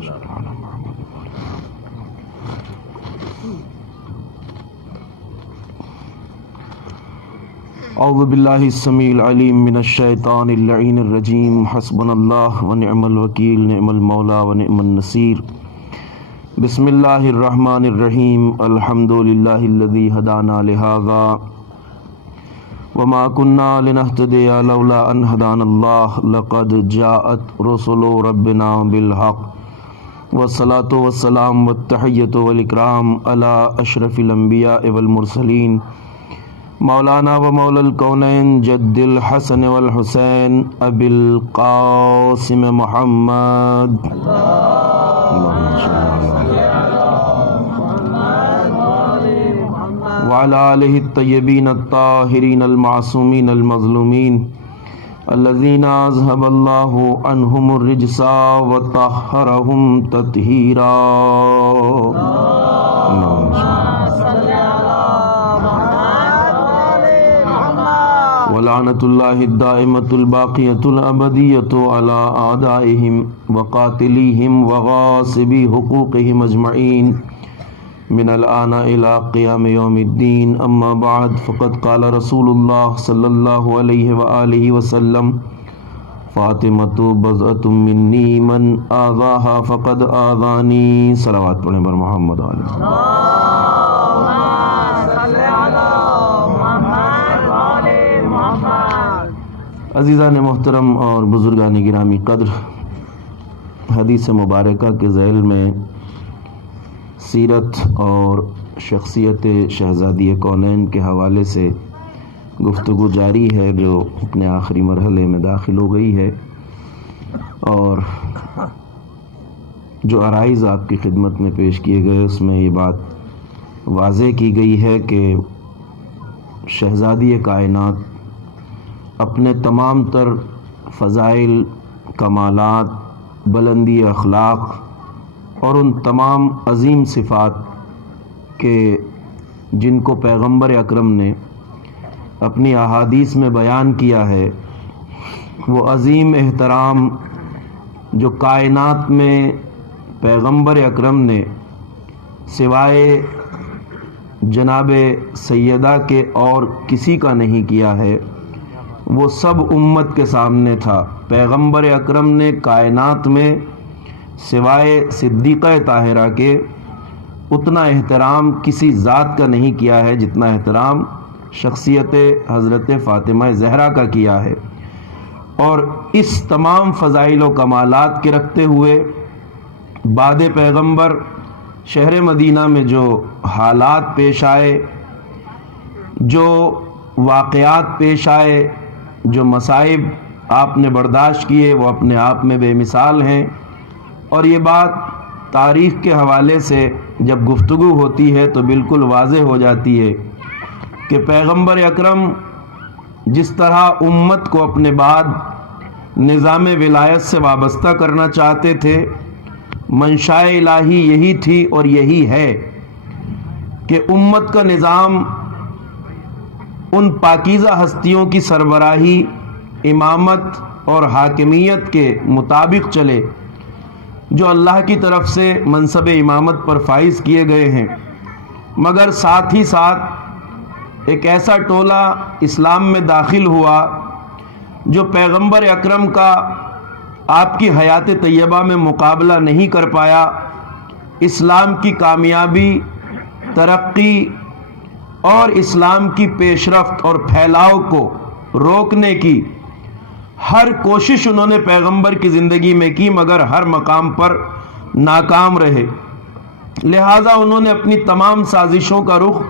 اعوذ باللہ السمیع العلیم من الشیطان اللعین الرجیم حسبنا اللہ ونعم الوکیل نعم المولا ونعم النصیر بسم اللہ الرحمن الرحیم الحمد للہ الذی ہدانا لہذا وما كنا لنهتدي لولا ان هدانا الله لقد جاءت رسل ربنا بالحق والصلاة والسلام والتحیۃ والاکرام علی اشرف الانبیاء والمرسلین مولانا و مولا الکونین جد الحسن والحسین ابی القاسم محمد وعلى آلہ الطیبین الطاہرین المعصومین المظلومین الذین اذهب اللہ عنہم الرجس وطہرہم تطہیرا ولعنۃ اللہ الدائمۃ الباقیۃ الابدیۃ علی اعدائہم وقاتلیہم وغاصبی حقوقہم اجمعین من الآن الى قیام یوم الدین اما بعد فقد قال رسول اللہ صلی اللہ علیہ وآلہ وسلم فاطمۃ بضعۃ منی من آذاها فقد آذانی. صلوات پڑھیں بر محمد علیہ. عزیزان محترم اور بزرگان گرامی قدر، حدیث مبارکہ کے ذیل میں سیرت اور شخصیت شہزادی کونین کے حوالے سے گفتگو جاری ہے جو اپنے آخری مرحلے میں داخل ہو گئی ہے، اور جو عرائض آپ کی خدمت میں پیش کیے گئے اس میں یہ بات واضح کی گئی ہے کہ شہزادی کائنات اپنے تمام تر فضائل، کمالات، بلندی اخلاق اور ان تمام عظیم صفات کے جن کو پیغمبر اکرم نے اپنی احادیث میں بیان کیا ہے، وہ عظیم احترام جو کائنات میں پیغمبر اکرم نے سوائے جناب سیدہ کے اور کسی کا نہیں کیا ہے، وہ سب امت کے سامنے تھا. پیغمبر اکرم نے کائنات میں سوائے صدیقہ طاہرہ کے اتنا احترام کسی ذات کا نہیں کیا ہے جتنا احترام شخصیت حضرت فاطمہ زہرا کا کیا ہے. اور اس تمام فضائل و کمالات کے رکھتے ہوئے بعد پیغمبر شہر مدینہ میں جو حالات پیش آئے، جو واقعات پیش آئے، جو مصائب آپ نے برداشت کیے، وہ اپنے آپ میں بے مثال ہیں. اور یہ بات تاریخ کے حوالے سے جب گفتگو ہوتی ہے تو بالکل واضح ہو جاتی ہے کہ پیغمبر اکرم جس طرح امت کو اپنے بعد نظام ولایت سے وابستہ کرنا چاہتے تھے، منشاء الہی یہی تھی اور یہی ہے کہ امت کا نظام ان پاکیزہ ہستیوں کی سربراہی، امامت اور حاکمیت کے مطابق چلے جو اللہ کی طرف سے منصب امامت پر فائز کیے گئے ہیں، مگر ساتھ ہی ساتھ ایک ایسا ٹولہ اسلام میں داخل ہوا جو پیغمبر اکرم کا آپ کی حیات طیبہ میں مقابلہ نہیں کر پایا. اسلام کی کامیابی، ترقی اور اسلام کی پیش رفت اور پھیلاؤ کو روکنے کی ہر کوشش انہوں نے پیغمبر کی زندگی میں کی، مگر ہر مقام پر ناکام رہے. لہٰذا انہوں نے اپنی تمام سازشوں کا رخ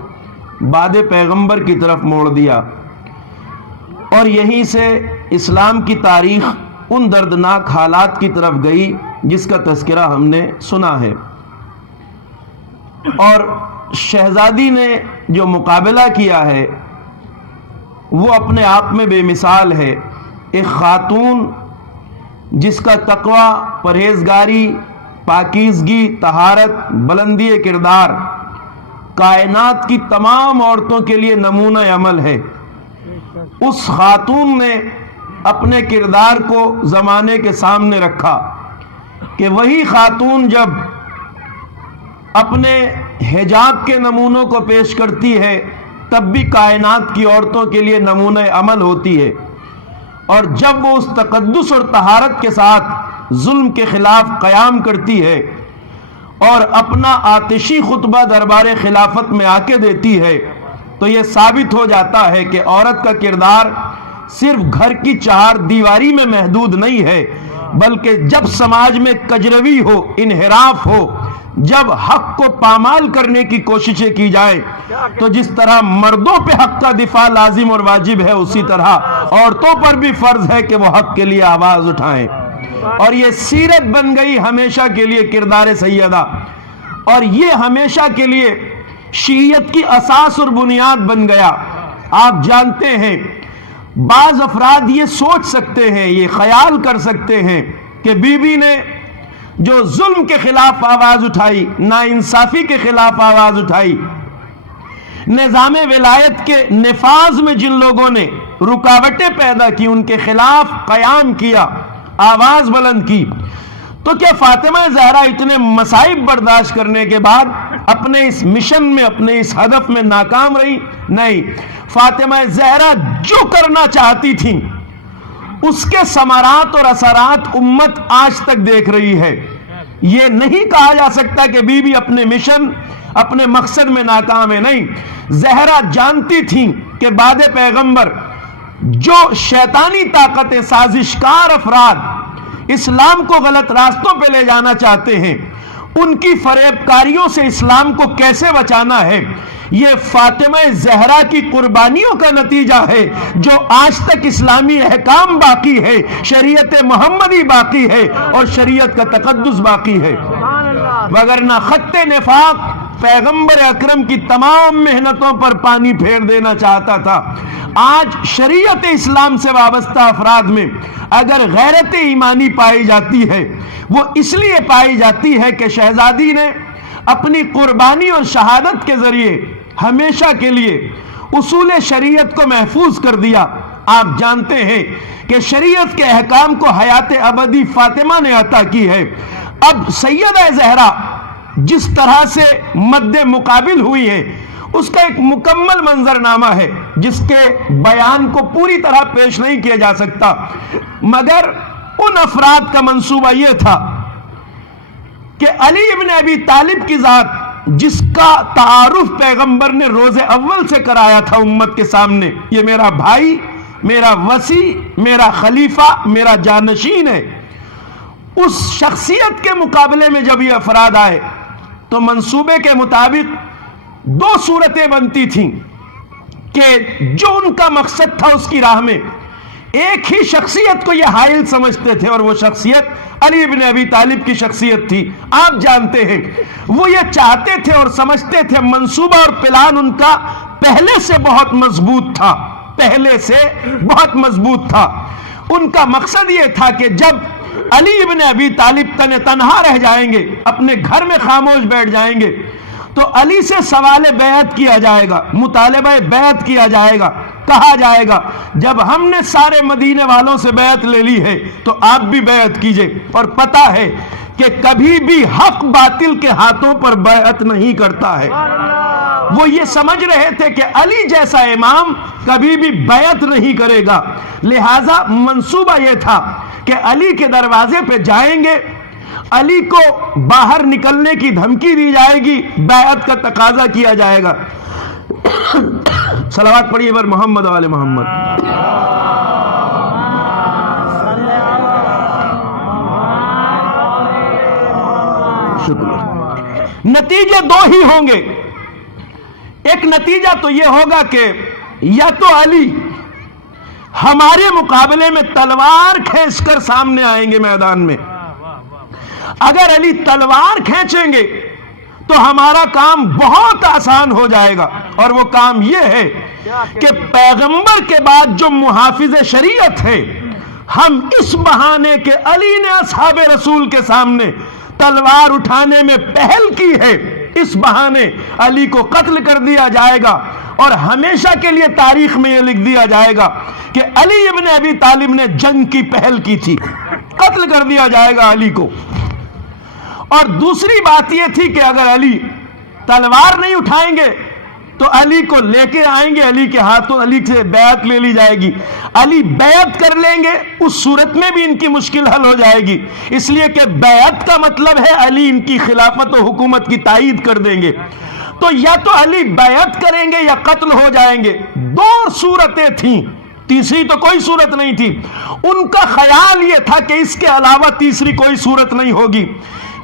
بعد پیغمبر کی طرف موڑ دیا، اور یہیں سے اسلام کی تاریخ ان دردناک حالات کی طرف گئی جس کا تذکرہ ہم نے سنا ہے. اور شہزادی نے جو مقابلہ کیا ہے وہ اپنے آپ میں بے مثال ہے. ایک خاتون جس کا تقوی، پرہیزگاری، پاکیزگی، طہارت، بلندی کردار کائنات کی تمام عورتوں کے لیے نمونہ عمل ہے، اس خاتون نے اپنے کردار کو زمانے کے سامنے رکھا. کہ وہی خاتون جب اپنے حجاب کے نمونوں کو پیش کرتی ہے تب بھی کائنات کی عورتوں کے لیے نمونہ عمل ہوتی ہے، اور جب وہ اس تقدس اور طہارت کے ساتھ ظلم کے خلاف قیام کرتی ہے اور اپنا آتشی خطبہ دربار خلافت میں آ کے دیتی ہے تو یہ ثابت ہو جاتا ہے کہ عورت کا کردار صرف گھر کی چہار دیواری میں محدود نہیں ہے، بلکہ جب سماج میں کجروی ہو، انحراف ہو، جب حق کو پامال کرنے کی کوششیں کی جائے تو جس طرح مردوں پہ حق کا دفاع لازم اور واجب ہے، اسی طرح عورتوں پر بھی فرض ہے کہ وہ حق کے لیے آواز اٹھائیں۔ اور یہ سیرت بن گئی ہمیشہ کے لیے کردار سیدہ، اور یہ ہمیشہ کے لیے شیعیت کی اساس اور بنیاد بن گیا۔ آپ جانتے ہیں بعض افراد یہ سوچ سکتے ہیں، یہ خیال کر سکتے ہیں کہ بی بی نے جو ظلم کے خلاف آواز اٹھائی، ناانصافی کے خلاف آواز اٹھائی، نظام ولایت کے نفاذ میں جن لوگوں نے رکاوٹیں پیدا کی ان کے خلاف قیام کیا، آواز بلند کی، تو کیا فاطمہ زہرا اتنے مصائب برداشت کرنے کے بعد اپنے اس مشن میں، اپنے اس ہدف میں ناکام رہی؟ نہیں، فاطمہ زہرا جو کرنا چاہتی تھیں اس کے ثمرات اور اثرات امت آج تک دیکھ رہی ہے۔ یہ نہیں کہا جا سکتا کہ بی بی اپنے مشن، اپنے مقصد میں ناکام ہے، نہیں، زہرا جانتی تھیں کہ بعد پیغمبر جو شیطانی طاقتیں، سازشکار افراد اسلام کو غلط راستوں پہ لے جانا چاہتے ہیں، ان کی فریب کاریوں سے اسلام کو کیسے بچانا ہے، یہ فاطمہ زہرا کی قربانیوں کا نتیجہ ہے جو آج تک اسلامی احکام باقی ہے، شریعت محمدی باقی ہے اور شریعت کا تقدس باقی ہے۔ وگرنہ خط نفاق پیغمبر اکرم کی تمام محنتوں پر پانی پھیر دینا چاہتا تھا۔ آج شریعت اسلام سے وابستہ افراد میں اگر غیرت ایمانی پائی جاتی ہے، وہ اس لیے پائی جاتی ہے کہ شہزادی نے اپنی قربانی اور شہادت کے ذریعے ہمیشہ کے لیے اصول شریعت کو محفوظ کر دیا۔ آپ جانتے ہیں کہ شریعت کے احکام کو حیات ابدی فاطمہ نے عطا کی ہے۔ اب سیدہ زہرا جس طرح سے مد مقابل ہوئی ہے اس کا ایک مکمل منظرنامہ ہے جس کے بیان کو پوری طرح پیش نہیں کیا جا سکتا، مگر ان افراد کا منصوبہ یہ تھا کہ علی ابن ابی طالب کی ذات جس کا تعارف پیغمبر نے روز اول سے کرایا تھا امت کے سامنے، یہ میرا بھائی، میرا وصی، میرا خلیفہ، میرا جانشین ہے، اس شخصیت کے مقابلے میں جب یہ افراد آئے تو منصوبے کے مطابق دو صورتیں بنتی تھیں کہ جو ان کا مقصد تھا اس کی راہ میں ایک ہی شخصیت کو یہ حائل سمجھتے تھے، اور وہ شخصیت علی ابن ابی طالب کی شخصیت تھی۔ آپ جانتے ہیں وہ یہ چاہتے تھے اور سمجھتے تھے، منصوبہ اور پلان ان کا پہلے سے بہت مضبوط تھا، پہلے سے بہت مضبوط تھا۔ ان کا مقصد یہ تھا کہ جب علی ابن ابی طالب تنہا رہ جائیں گے، اپنے گھر میں خاموش بیٹھ جائیں گے، تو علی سے سوال بیعت کیا جائے گا، مطالبہ بیعت کیا جائے گا، کہا جائے گا جب ہم نے سارے مدینے والوں سے بیعت لے لی ہے تو آپ بھی بیعت کیجئے۔ اور پتہ ہے کہ کبھی بھی حق باطل کے ہاتھوں پر بیعت نہیں کرتا ہے۔ وہ یہ سمجھ رہے تھے کہ علی جیسا امام کبھی بھی بیعت نہیں کرے گا، لہذا منصوبہ یہ تھا کہ علی کے دروازے پہ جائیں گے، علی کو باہر نکلنے کی دھمکی دی جائے گی، بیعت کا تقاضا کیا جائے گا۔ صلوات پڑھیے بر محمد والے محمد۔ نتیجے دو ہی ہوں گے، ایک نتیجہ تو یہ ہوگا کہ یا تو علی ہمارے مقابلے میں تلوار کھینچ کر سامنے آئیں گے میدان میں، اگر علی تلوار کھینچیں گے تو ہمارا کام بہت آسان ہو جائے گا، اور وہ کام یہ ہے کہ پیغمبر کے بعد جو محافظ شریعت ہے، ہم اس بہانے کے علی نے اصحاب رسول کے سامنے تلوار اٹھانے میں پہل کی ہے، اس بہانے علی کو قتل کر دیا جائے گا، اور ہمیشہ کے لیے تاریخ میں یہ لکھ دیا جائے گا کہ علی ابن ابی طالب نے جنگ کی پہل کی تھی، قتل کر دیا جائے گا علی کو۔ اور دوسری بات یہ تھی کہ اگر علی تلوار نہیں اٹھائیں گے تو علی کو لے کے آئیں گے، علی کے ہاتھوں علی سے بیعت لے لی جائے گی، علی بیعت کر لیں گے، اس صورت میں بھی ان کی مشکل حل ہو جائے گی، اس لیے کہ بیعت کا مطلب ہے علی ان کی خلافت و حکومت کی تائید کر دیں گے، تو یا تو علی بیعت کریں گے یا قتل ہو جائیں گے۔ دو صورتیں تھیں، تیسری تو کوئی صورت نہیں تھی۔ ان کا خیال یہ تھا کہ اس کے علاوہ تیسری کوئی صورت نہیں ہوگی۔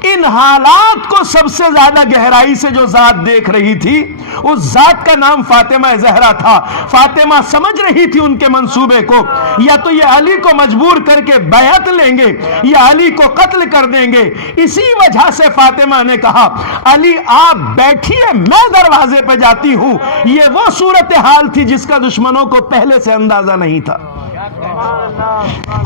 ان حالات کو سب سے زیادہ گہرائی سے جو ذات دیکھ رہی تھی، اس ذات کا نام فاطمہ زہرا تھا۔ فاطمہ سمجھ رہی تھی ان کے منصوبے کو، یا تو یہ علی کو مجبور کر کے بیعت لیں گے یا علی کو قتل کر دیں گے۔ اسی وجہ سے فاطمہ نے کہا علی آپ بیٹھیے، میں دروازے پہ جاتی ہوں۔ یہ وہ صورتحال تھی جس کا دشمنوں کو پہلے سے اندازہ نہیں تھا۔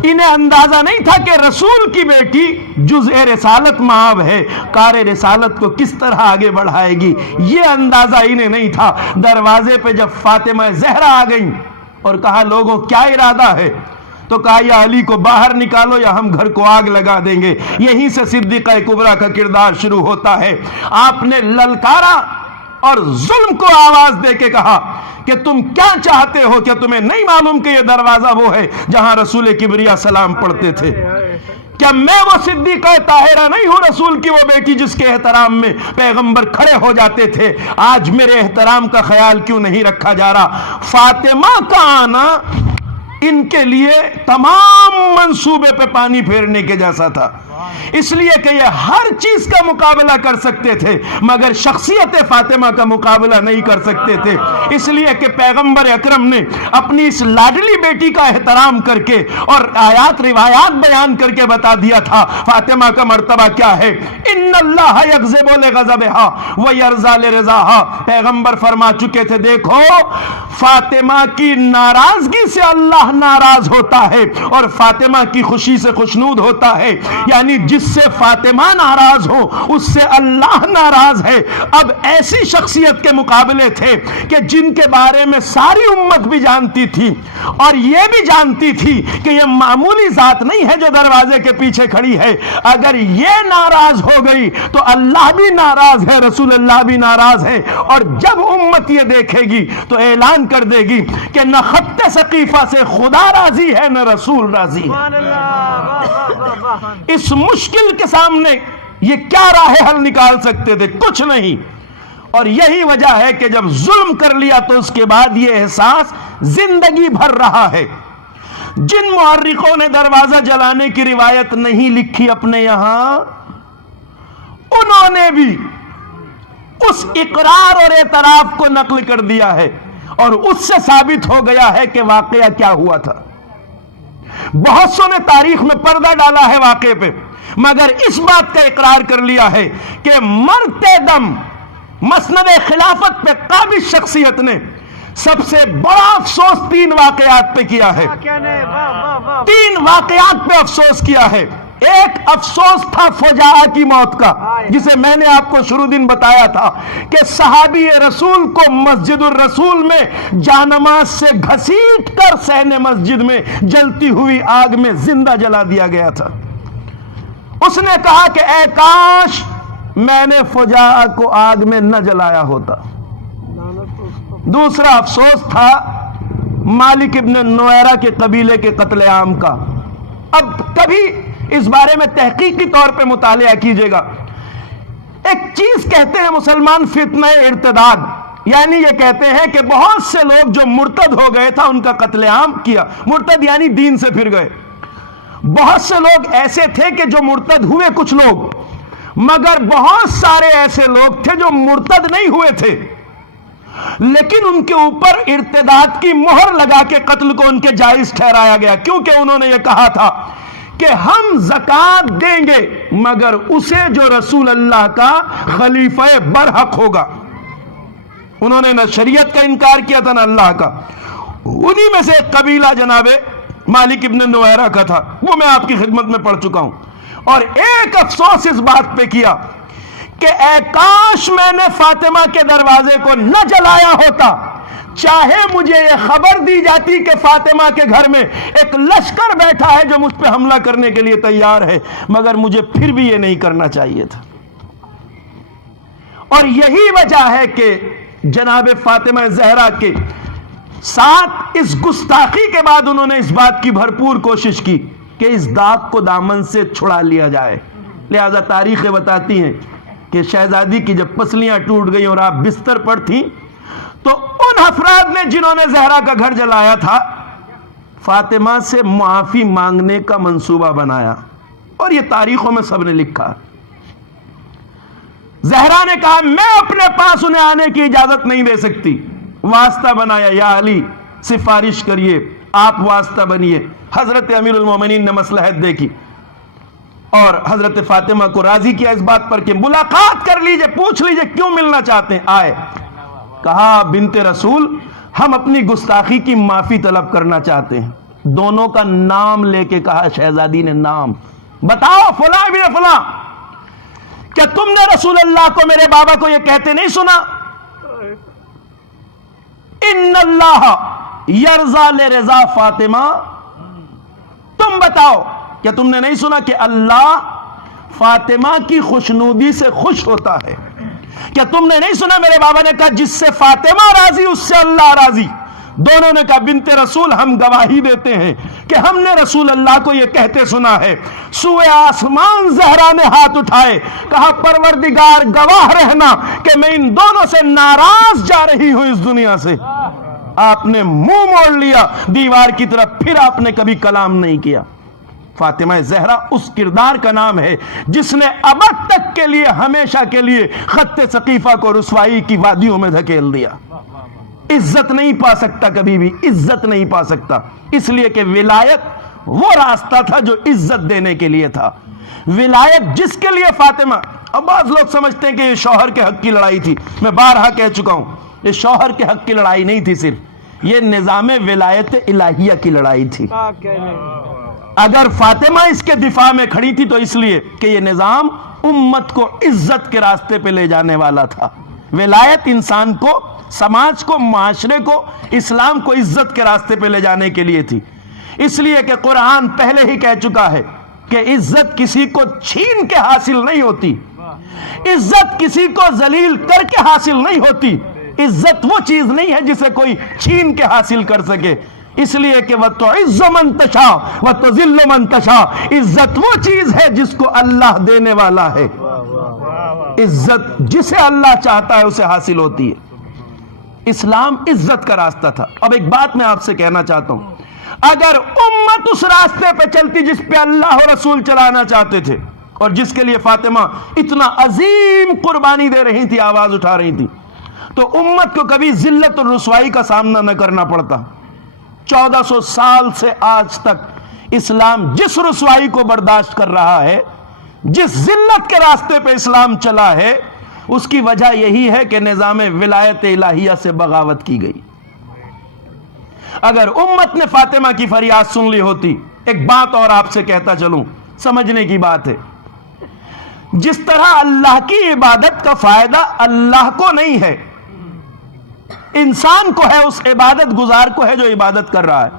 انہیں اندازہ نہیں تھا کہ رسول کی بیٹی جزء رسالت مآب ہے، کار رسالت کو کس طرح آگے بڑھائے گی، یہ اندازہ انہیں نہیں تھا۔ دروازے پہ جب فاطمہ زہرا آ گئیں اور کہا لوگوں کیا ارادہ ہے، تو کہا یا علی کو باہر نکالو یا ہم گھر کو آگ لگا دیں گے۔ یہیں سے صدیقہ کبریٰ کا کردار شروع ہوتا ہے۔ آپ نے للکارا اور ظلم کو آواز دے کے کہا کہ تم کیا چاہتے ہو، کیا تمہیں نہیں معلوم کہ یہ دروازہ وہ ہے جہاں رسول کبریٰ سلام پڑھتے تھے؟ کیا میں وہ صدیقہ طاہرہ نہیں ہوں، رسول کی وہ بیٹی جس کے احترام میں پیغمبر کھڑے ہو جاتے تھے؟ آج میرے احترام کا خیال کیوں نہیں رکھا جا رہا؟ فاطمہ کا آنا ان کے لیے تمام منصوبے پہ پانی پھیرنے کے جیسا تھا، اس لیے کہ یہ ہر چیز کا مقابلہ کر سکتے تھے مگر شخصیت فاطمہ کا مقابلہ نہیں کر سکتے تھے، اس لیے کہ پیغمبر اکرم نے اپنی اس لاڈلی بیٹی کا احترام کر کے اور آیات روایات بیان کر کے بتا دیا تھا فاطمہ کا مرتبہ کیا ہے۔ ان اللہ یغضب لغضبها ویرضی لرضاها، پیغمبر فرما چکے تھے دیکھو فاطمہ کی ناراضگی سے اللہ ناراض ہوتا ہے اور فاطمہ کی خوشی سے خوشنود ہوتا ہے، یعنی جس سے فاطمہ ناراض ہو اس سے اللہ ناراض ہے۔ اب ایسی شخصیت کے مقابلے تھے کہ جن کے بارے میں ساری امت بھی جانتی تھی اور یہ بھی جانتی تھی کہ یہ معمولی ذات نہیں ہے جو دروازے کے پیچھے کھڑی ہے، اگر یہ ناراض ہو گئی تو اللہ بھی ناراض ہے، رسول اللہ بھی ناراض ہے، اور جب امت یہ دیکھے گی تو اعلان کر دے گی کہ نہ خط ثقیفہ سے خدا راضی ہے نہ رسول راضی ہے۔ اس مشکل کے سامنے یہ کیا راہ حل نکال سکتے تھے؟ کچھ نہیں۔ اور یہی وجہ ہے کہ جب ظلم کر لیا تو اس کے بعد یہ احساس زندگی بھر رہا ہے۔ جن مورخوں نے دروازہ جلانے کی روایت نہیں لکھی اپنے یہاں، انہوں نے بھی اس اقرار اور اعتراف کو نقل کر دیا ہے اور اس سے ثابت ہو گیا ہے کہ واقعہ کیا ہوا تھا۔ بہت سو نے تاریخ میں پردہ ڈالا ہے واقعے پہ، مگر اس بات کا اقرار کر لیا ہے کہ مرتے دم مسند خلافت پہ قابض شخصیت نے سب سے بڑا افسوس 3 واقعات پہ کیا ہے۔ 3 واقعات پہ افسوس کیا ہے۔ ایک افسوس تھا فجاء کی موت کا، جسے میں نے آپ کو شروع دن بتایا تھا کہ صحابی رسول کو مسجد الرسول میں جانماز سے گھسیٹ کر صحن مسجد میں جلتی ہوئی آگ میں زندہ جلا دیا گیا تھا۔ اس نے کہا کہ اے کاش میں نے فجاء کو آگ میں نہ جلایا ہوتا۔ دوسرا افسوس تھا مالک ابن نویرہ کے قبیلے کے قتل عام کا۔ اب کبھی اس بارے میں تحقیقی طور پہ مطالعہ کیجئے گا۔ ایک چیز کہتے ہیں مسلمان فتنہ ارتداد، یعنی یہ کہتے ہیں کہ بہت سے لوگ جو مرتد ہو گئے تھا ان کا قتل عام کیا۔ مرتد یعنی دین سے پھر گئے۔ بہت سے لوگ ایسے تھے کہ جو مرتد ہوئے کچھ لوگ، مگر بہت سارے ایسے لوگ تھے جو مرتد نہیں ہوئے تھے لیکن ان کے اوپر ارتداد کی مہر لگا کے قتل کو ان کے جائز ٹھہرایا گیا، کیونکہ انہوں نے یہ کہا تھا کہ ہم زکوٰۃ دیں گے مگر اسے جو رسول اللہ کا خلیفہ برحق ہوگا۔ انہوں نے نہ شریعت کا انکار کیا تھا نہ اللہ کا۔ انہی میں سے ایک قبیلہ جناب مالک ابن نویرہ کا تھا، وہ میں آپ کی خدمت میں پڑھ چکا ہوں۔ اور ایک افسوس اس بات پہ کیا کہ اے کاش میں نے فاطمہ کے دروازے کو نہ جلایا ہوتا، چاہے مجھے یہ خبر دی جاتی کہ فاطمہ کے گھر میں ایک لشکر بیٹھا ہے جو مجھ پہ حملہ کرنے کے لیے تیار ہے، مگر مجھے پھر بھی یہ نہیں کرنا چاہیے تھا۔ اور یہی وجہ ہے کہ جناب فاطمہ زہرا کے ساتھ اس گستاخی کے بعد انہوں نے اس بات کی بھرپور کوشش کی کہ اس داغ کو دامن سے چھڑا لیا جائے. لہذا تاریخیں بتاتی ہیں کہ شہزادی کی جب پسلیاں ٹوٹ گئی اور آپ بستر پر تھیں تو ان افراد نے جنہوں نے زہرا کا گھر جلایا تھا فاطمہ سے معافی مانگنے کا منصوبہ بنایا, اور یہ تاریخوں میں سب نے لکھا. زہرا نے کہا میں اپنے پاس انہیں آنے کی اجازت نہیں دے سکتی. واسطہ بنایا, یا علی سفارش کریے, آپ واسطہ بنیے. حضرت امیر المومنین نے مصلحت دیکھی اور حضرت فاطمہ کو راضی کیا اس بات پر کہ ملاقات کر لیجئے, پوچھ لیجئے کیوں ملنا چاہتے ہیں. آئے, کہا بنت رسول ہم اپنی گستاخی کی معافی طلب کرنا چاہتے ہیں. دونوں کا نام لے کے کہا شہزادی نے, نام بتاؤ فلاں ابن فلاں, کیا تم نے رسول اللہ کو میرے بابا کو یہ کہتے نہیں سنا ان اللہ یرضا لرضا فاطمہ؟ تم بتاؤ کیا تم نے نہیں سنا کہ اللہ فاطمہ کی خوشنودی سے خوش ہوتا ہے؟ کیا تم نے نہیں سنا میرے بابا نے کہا جس سے فاطمہ راضی اس سے اللہ راضی؟ دونوں نے کہا بنت رسول ہم گواہی دیتے ہیں کہ ہم نے رسول اللہ کو یہ کہتے سنا ہے. سوئے آسمان زہرا نے ہاتھ اٹھائے, کہا پروردگار گواہ رہنا کہ میں ان دونوں سے ناراض جا رہی ہوں اس دنیا سے. آپ نے منہ موڑ لیا دیوار کی طرف, پھر آپ نے کبھی کلام نہیں کیا. فاطمہ زہرا اس کردار کا نام ہے جس نے ابد تک کے لیے, ہمیشہ کے لیے خط ثقیفہ کو رسوائی کی وادیوں میں دھکیل دیا. عزت نہیں پا سکتا, کبھی بھی عزت نہیں پا سکتا, اس لیے کہ ولایت وہ راستہ تھا جو عزت دینے کے لیے تھا. ولایت جس کے لیے فاطمہ, اب بعض لوگ سمجھتے ہیں کہ یہ شوہر کے حق کی لڑائی تھی. میں بارہا کہہ چکا ہوں یہ شوہر کے حق کی لڑائی نہیں تھی, صرف یہ نظام ولایت الہیہ کی لڑائی تھی. اگر فاطمہ اس کے دفاع میں کھڑی تھی تو اس لیے کہ یہ نظام امت کو عزت کے راستے پہ لے جانے والا تھا. ولایت انسان کو, سماج کو, معاشرے کو, اسلام کو عزت کے راستے پہ لے جانے کے لیے تھی. اس لیے کہ قرآن پہلے ہی کہہ چکا ہے کہ عزت کسی کو چھین کے حاصل نہیں ہوتی, عزت کسی کو ذلیل کر کے حاصل نہیں ہوتی. عزت وہ چیز نہیں ہے جسے کوئی چھین کے حاصل کر سکے. اس لیے کہ وَتُعِزُّ مَن تَشَاءُ وَتُذِلُّ مَن تَشَاءُ, عزت وہ چیز ہے جس کو اللہ دینے والا ہے. عزت جسے اللہ چاہتا ہے اسے حاصل ہوتی ہے. اسلام عزت کا راستہ تھا. اب ایک بات میں آپ سے کہنا چاہتا ہوں, اگر امت اس راستے پہ چلتی جس پہ اللہ و رسول چلانا چاہتے تھے اور جس کے لیے فاطمہ اتنا عظیم قربانی دے رہی تھی, آواز اٹھا رہی تھی, تو امت کو کبھی ذلت اور رسوائی کا سامنا نہ کرنا پڑتا. 1400 سال سے آج تک اسلام جس رسوائی کو برداشت کر رہا ہے, جس ذلت کے راستے پہ اسلام چلا ہے, اس کی وجہ یہی ہے کہ نظام ولایت الہیہ سے بغاوت کی گئی. اگر امت نے فاطمہ کی فریاد سن لی ہوتی, ایک بات اور آپ سے کہتا چلوں, سمجھنے کی بات ہے, جس طرح اللہ کی عبادت کا فائدہ اللہ کو نہیں ہے, انسان کو ہے, اس عبادت گزار کو ہے جو عبادت کر رہا ہے.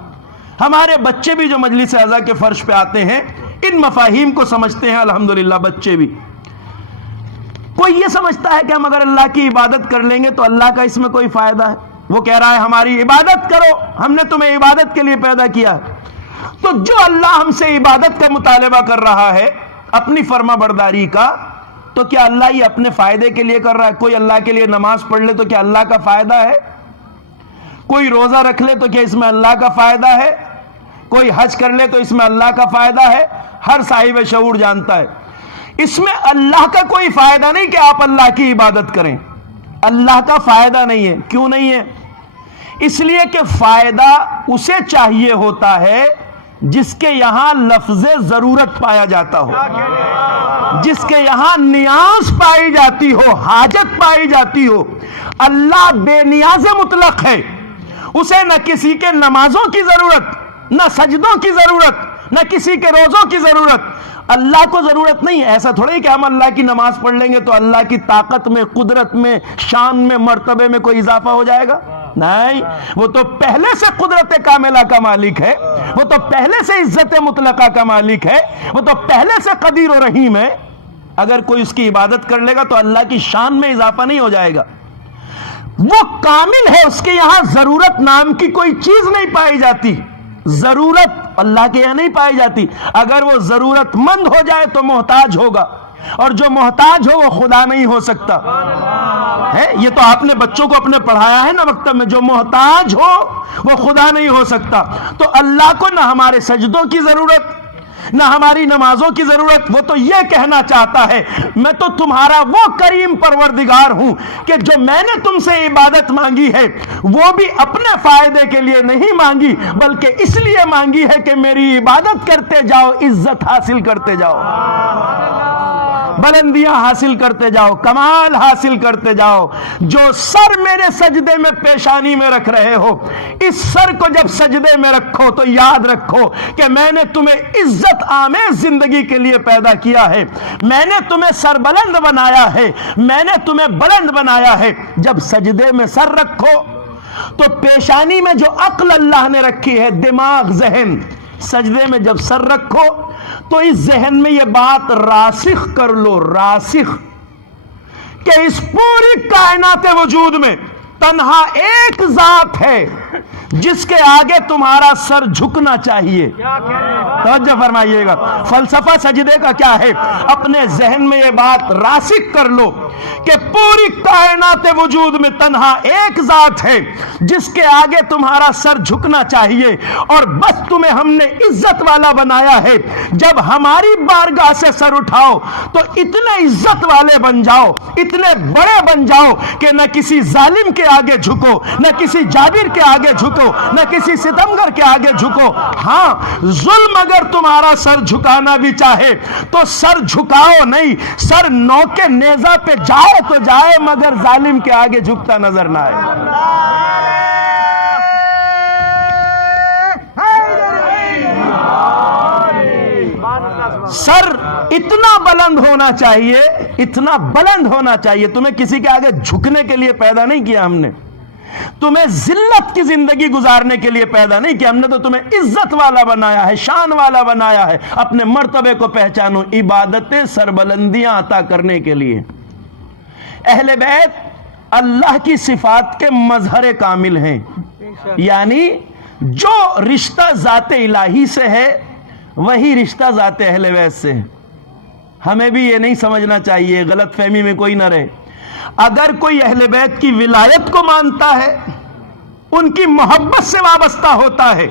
ہمارے بچے بھی جو مجلس اعضاء کے فرش پہ آتے ہیں ان مفاہیم کو سمجھتے ہیں الحمدللہ. بچے بھی, کوئی یہ سمجھتا ہے کہ ہم اگر اللہ کی عبادت کر لیں گے تو اللہ کا اس میں کوئی فائدہ ہے. وہ کہہ رہا ہے ہماری عبادت کرو, ہم نے تمہیں عبادت کے لیے پیدا کیا ہے. تو جو اللہ ہم سے عبادت کا مطالبہ کر رہا ہے اپنی فرما برداری کا, تو کیا اللہ یہ اپنے فائدے کے لیے کر رہا ہے؟ کوئی اللہ کے لیے نماز پڑھ لے تو کیا اللہ کا فائدہ ہے؟ کوئی روزہ رکھ لے تو کیا اس میں اللہ کا فائدہ ہے؟ کوئی حج کر لے تو اس میں اللہ کا فائدہ ہے؟ ہر صاحب شعور جانتا ہے اس میں اللہ کا کوئی فائدہ نہیں کہ آپ اللہ کی عبادت کریں. اللہ کا فائدہ نہیں ہے. کیوں نہیں ہے؟ اس لیے کہ فائدہ اسے چاہیے ہوتا ہے جس کے یہاں لفظ ضرورت پایا جاتا ہو, جس کے یہاں نیاز پائی جاتی ہو, حاجت پائی جاتی ہو. اللہ بے نیاز مطلق ہے, اسے نہ کسی کے نمازوں کی ضرورت, نہ سجدوں کی ضرورت, نہ کسی کے روزوں کی ضرورت. اللہ کو ضرورت نہیں. ایسا تھوڑا ہی کہ ہم اللہ کی نماز پڑھ لیں گے تو اللہ کی طاقت میں, قدرت میں, شان میں, مرتبے میں کوئی اضافہ ہو جائے گا. نہیں, وہ تو پہلے سے قدرت کاملہ کا مالک ہے, وہ تو پہلے سے عزت مطلقہ کا مالک ہے, وہ تو پہلے سے قدیر و رحیم ہے. اگر کوئی اس کی عبادت کر لے گا تو اللہ کی شان میں اضافہ نہیں ہو جائے گا. وہ کامل ہے, اس کے یہاں ضرورت نام کی کوئی چیز نہیں پائی جاتی. ضرورت اللہ کے یہاں نہیں پائی جاتی. اگر وہ ضرورت مند ہو جائے تو محتاج ہوگا, اور جو محتاج ہو وہ خدا نہیں ہو سکتا ہے. یہ تو آپ نے بچوں کو اپنے پڑھایا ہے نا مکتب میں, جو محتاج ہو وہ خدا نہیں ہو سکتا. تو اللہ کو نہ ہمارے سجدوں کی ضرورت, نہ ہماری نمازوں کی ضرورت. وہ تو یہ کہنا چاہتا ہے میں تو تمہارا وہ کریم پروردگار ہوں کہ جو میں نے تم سے عبادت مانگی ہے وہ بھی اپنے فائدے کے لیے نہیں مانگی, بلکہ اس لیے مانگی ہے کہ میری عبادت کرتے جاؤ, عزت حاصل کرتے جاؤ, بلندیاں حاصل کرتے جاؤ, کمال حاصل کرتے جاؤ. جو سر میرے سجدے میں پیشانی میں رکھ رہے ہو, اس سر کو جب سجدے میں رکھو تو یاد رکھو کہ میں نے تمہیں عزت آمیز زندگی کے لیے پیدا کیا ہے, میں نے تمہیں سر بلند بنایا ہے, میں نے تمہیں بلند بنایا ہے. جب سجدے میں سر رکھو تو پیشانی میں جو عقل اللہ نے رکھی ہے, دماغ, ذہن, سجدے میں جب سر رکھو تو اس ذہن میں یہ بات راسخ کر لو, راسخ, کہ اس پوری کائنات وجود میں تنہا ایک ذات ہے جس کے آگے تمہارا سر جھکنا چاہیے. توجہ فرمائیے گا, فلسفہ سجدے کا کیا ہے؟ اپنے ذہن میں یہ بات راسخ کر لو کہ پوری کائنات وجود میں تنہا ایک ذات ہے جس کے آگے تمہارا سر جھکنا چاہیے, اور بس تمہیں ہم نے عزت والا بنایا ہے. جب ہماری بارگاہ سے سر اٹھاؤ تو اتنے عزت والے بن جاؤ, اتنے بڑے بن جاؤ کہ نہ کسی ظالم کے آگے جھکو, نہ کسی جابر کے آگے جھکو, نہ کسی ستمگر کے آگے جھکو. ہاں, ظلم اگر تمہارا سر جھکانا بھی چاہے تو سر جھکاؤ نہیں, سر نوکے نیزہ پہ جائے تو جائے, مگر ظالم کے آگے جھکتا نظر نہ آئے. سر اتنا بلند ہونا چاہیے, اتنا بلند ہونا چاہیے. تمہیں کسی کے آگے جھکنے کے لیے پیدا نہیں کیا ہم نے, تمہیں ذلت کی زندگی گزارنے کے لیے پیدا نہیں کیا ہم نے, تو تمہیں عزت والا بنایا ہے, شان والا بنایا ہے. اپنے مرتبے کو پہچانو, عبادتیں سربلندیاں عطا کرنے کے لیے. اہل بیت اللہ کی صفات کے مظہر کامل ہیں, یعنی جو رشتہ ذات الہی سے ہے وہی رشتہ ذات اہل بیت سے ہے. ہمیں بھی یہ نہیں سمجھنا چاہیے, غلط فہمی میں کوئی نہ رہے. اگر کوئی اہل بیت کی ولایت کو مانتا ہے, ان کی محبت سے وابستہ ہوتا ہے,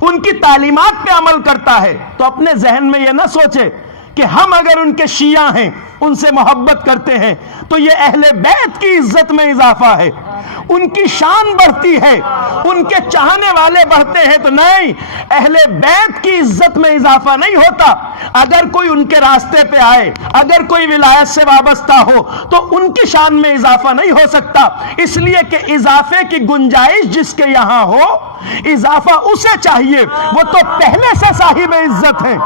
ان کی تعلیمات پہ عمل کرتا ہے, تو اپنے ذہن میں یہ نہ سوچے کہ ہم اگر ان کے شیعہ ہیں, ان سے محبت کرتے ہیں, تو یہ اہل بیت کی عزت میں اضافہ ہے, ان کی شان بڑھتی ہے, ان کے چاہنے والے بڑھتے ہیں. تو نہیں, اہل بیت کی عزت میں اضافہ نہیں ہوتا. اگر کوئی ان کے راستے پہ آئے, اگر کوئی ولایت سے وابستہ ہو, تو ان کی شان میں اضافہ نہیں ہو سکتا, اس لیے کہ اضافے کی گنجائش جس کے یہاں ہو, اضافہ اسے چاہیے, وہ تو پہلے سے صاحب عزت ہیں.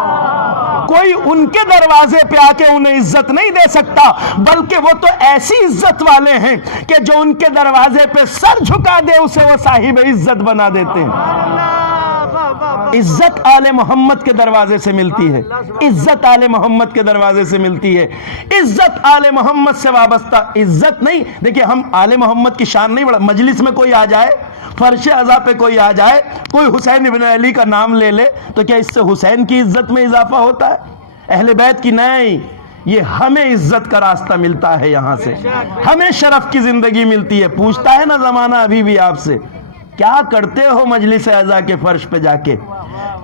کوئی ان کے دروازے پہ آ کے انہیں عزت نہیں دے سکتا, بلکہ وہ تو ایسی عزت والے ہیں کہ جو ان کے دروازے پہ سر جھکا دے اسے وہ صاحب عزت بنا دیتے ہیں. عزت آل محمد کے دروازے سے ملتی ہے, عزت آل محمد کے دروازے سے ملتی ہے. عزت آل محمد سے وابستہ عزت نہیں. دیکھیں, ہم آل محمد کی شان نہیں بڑھا, مجلس میں کوئی آ جائے, فرش عزا پہ کوئی آ جائے, کوئی حسین ابن علی کا نام لے لے, تو کیا اس سے حسین کی عزت میں اضافہ ہوتا ہے؟ اہل بیت کی نہیں, یہ ہمیں عزت کا راستہ ملتا ہے, یہاں سے ہمیں شرف کی زندگی ملتی ہے. پوچھتا ہے نا زمانہ ابھی بھی آپ سے, کیا کرتے ہو مجلس اعزا کے فرش پہ جا کے,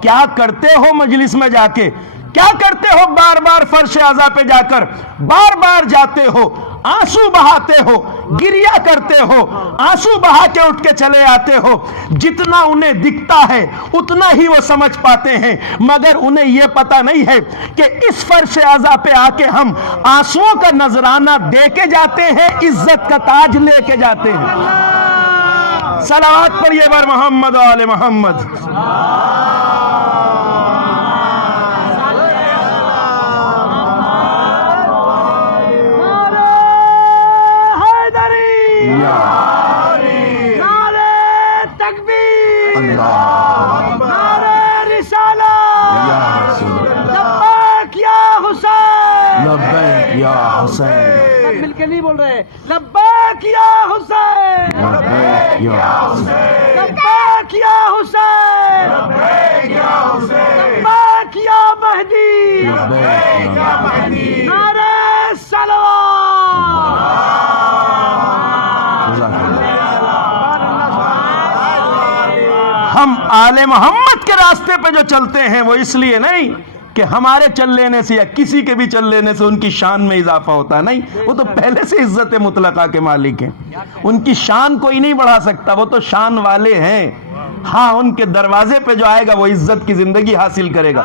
کیا کرتے ہو مجلس میں جا کے, کیا کرتے ہو بار بار فرش اعزا پہ جا کر, بار بار جاتے ہو, آنسو بہاتے ہو, گریا کرتے ہو, آنسو بہا کے اٹھ کے چلے آتے ہو. جتنا انہیں دکھتا ہے اتنا ہی وہ سمجھ پاتے ہیں, مگر انہیں یہ پتا نہیں ہے کہ اس فرش اعزا پہ آ کے ہم آنسوؤں کا نذرانہ دے کے جاتے ہیں, عزت کا تاج لے کے جاتے ہیں. صلوات پڑھیے بر محمد و آل محمد. لبیک یا حسین، لبیک یا حسین، لبیک یا حسین، سب مل کے نہیں بول رہے، لبیک یا حسین، لبیک یا حسین، لبیک یا حسین، لبیک یا حسین، لبیک یا مہدی، لبیک یا مہدی، نعرہ صلوات۔ ہم آل محمد کے راستے پہ جو چلتے ہیں وہ اس لیے نہیں کہ ہمارے چل لینے سے یا کسی کے بھی چل لینے سے ان کی شان میں اضافہ ہوتا ہے، نہیں، وہ تو پہلے سے عزت مطلقہ کے مالک ہیں، ان کی شان کوئی نہیں بڑھا سکتا، وہ تو شان والے ہیں، ہاں ان کے دروازے پہ جو آئے گا وہ عزت کی زندگی حاصل کرے گا۔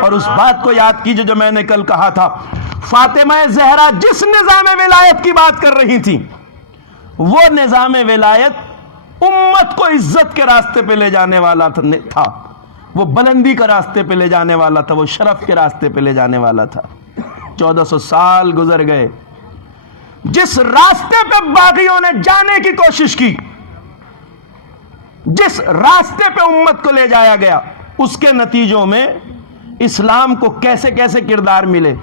اور اس بات کو یاد کیجئے جو میں نے کل کہا تھا، فاطمہ زہرا جس نظام ولایت کی بات کر رہی تھی وہ نظام ولایت امت کو عزت کے راستے پہ لے جانے والا تھا، وہ بلندی کا راستے پہ لے جانے والا تھا، وہ شرف کے راستے پہ لے جانے والا تھا۔ 1400 سال گزر گئے، جس راستے پہ باغیوں نے جانے کی کوشش کی، جس راستے پہ امت کو لے جایا گیا، اس کے نتیجوں میں اسلام کو کیسے کیسے کردار ملے۔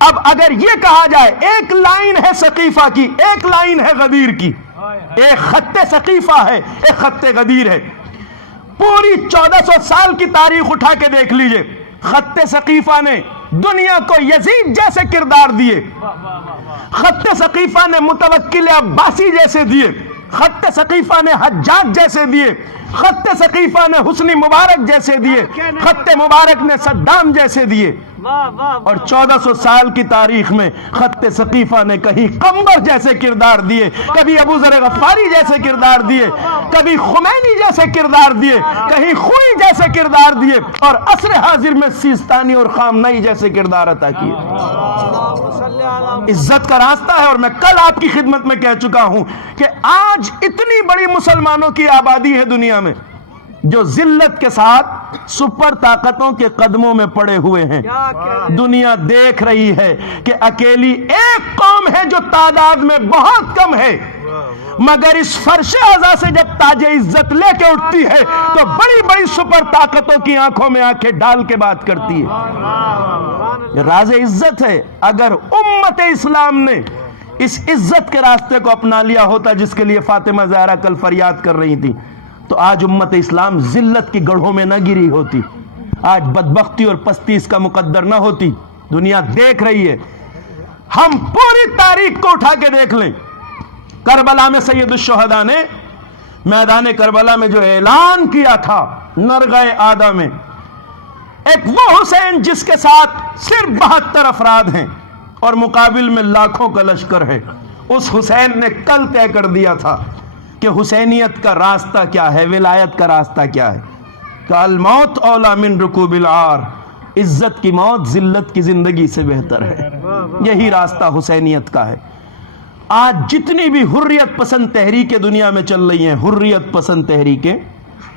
اب اگر یہ کہا جائے ایک لائن ہے ثقیفہ کی، ایک لائن ہے غدیر کی، ایک خط ثقیفہ ہے، ایک خط غدیر ہے، پوری 1400 سال کی تاریخ اٹھا کے دیکھ لیجئے، خط ثقیفہ نے دنیا کو یزید جیسے کردار دیے، خط ثقیفہ نے متوکل عباسی جیسے دیے، خط ثقیفہ نے حجاج جیسے دیے، خط ثقیفہ نے حسنی مبارک جیسے دیے، خط مبارک نے صدام جیسے دیے، اور 1400 سال کی تاریخ میں خط ثقیفہ نے کہیں قمبر جیسے کردار دیے، کبھی ابو ذر غفاری جیسے کردار دیے، کبھی خمینی جیسے کردار دیے، کہیں خوئی جیسے کردار دیے، اور عصر حاضر میں سیستانی اور خامنئی جیسے کردار عطا کیے۔ عزت کا راستہ ہے، اور میں کل آپ کی خدمت میں کہہ چکا ہوں کہ آج اتنی بڑی مسلمانوں کی آبادی ہے دنیا میں جو ذلت کے ساتھ سپر طاقتوں کے قدموں میں پڑے ہوئے ہیں۔ دنیا دیکھ رہی ہے کہ اکیلی ایک قوم ہے جو تعداد میں بہت کم ہے، مگر اس فرش اعضا سے جب تاج عزت لے کے اٹھتی ہے تو بڑی بڑی سپر طاقتوں کی آنکھوں میں آنکھیں ڈال کے بات کرتی ہے۔ یہ راز عزت ہے۔ اگر امت اسلام نے اس عزت کے راستے کو اپنا لیا ہوتا جس کے لیے فاطمہ زہرا کل فریاد کر رہی تھی، تو آج امت اسلام ذلت کی گڑھوں میں نہ گری ہوتی، آج بدبختی اور پستی اس کا مقدر نہ ہوتی۔ دنیا دیکھ رہی ہے، ہم پوری تاریخ کو اٹھا کے دیکھ لیں، کربلا میں سید الشہداء نے میدان کربلا میں جو اعلان کیا تھا نرغہ آدھا میں، ایک وہ حسین جس کے ساتھ صرف 72 افراد ہیں اور مقابل میں لاکھوں کا لشکر ہے، اس حسین نے کل طے کر دیا تھا کہ حسینیت کا راستہ کیا ہے، ولایت کا راستہ کیا ہے، کہ الموت اولا من رکوب العار، عزت کی موت ذلت کی زندگی سے بہتر ہے۔ یہی راستہ حسینیت کا ہے۔ آج جتنی بھی حریت پسند تحریکیں دنیا میں چل رہی ہیں، حریت پسند تحریکیں،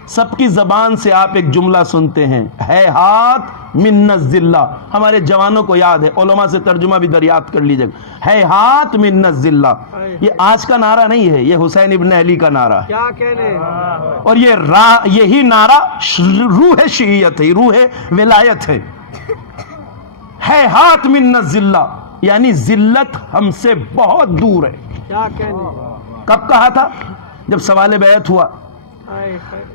سب کی زبان سے آپ ایک جملہ سنتے ہیں، ہے ہاتھ من الذلہ۔ ہمارے جوانوں کو یاد ہے، علماء سے ترجمہ بھی دریافت کر لیجئے، ہے ہاتھ من الذلہ۔ یہ آج کا نعرہ نہیں ہے، یہ حسین ابن علی کا نعرہ ہے، کیا کہنے، اور یہی نعرہ روح شیعیت ہے، روح ولایت ہے ہاتھ من الذلہ، یعنی ذلت ہم سے بہت دور ہے۔ کیا کہنے، کب کہا تھا؟ جب سوال بیعت ہوا،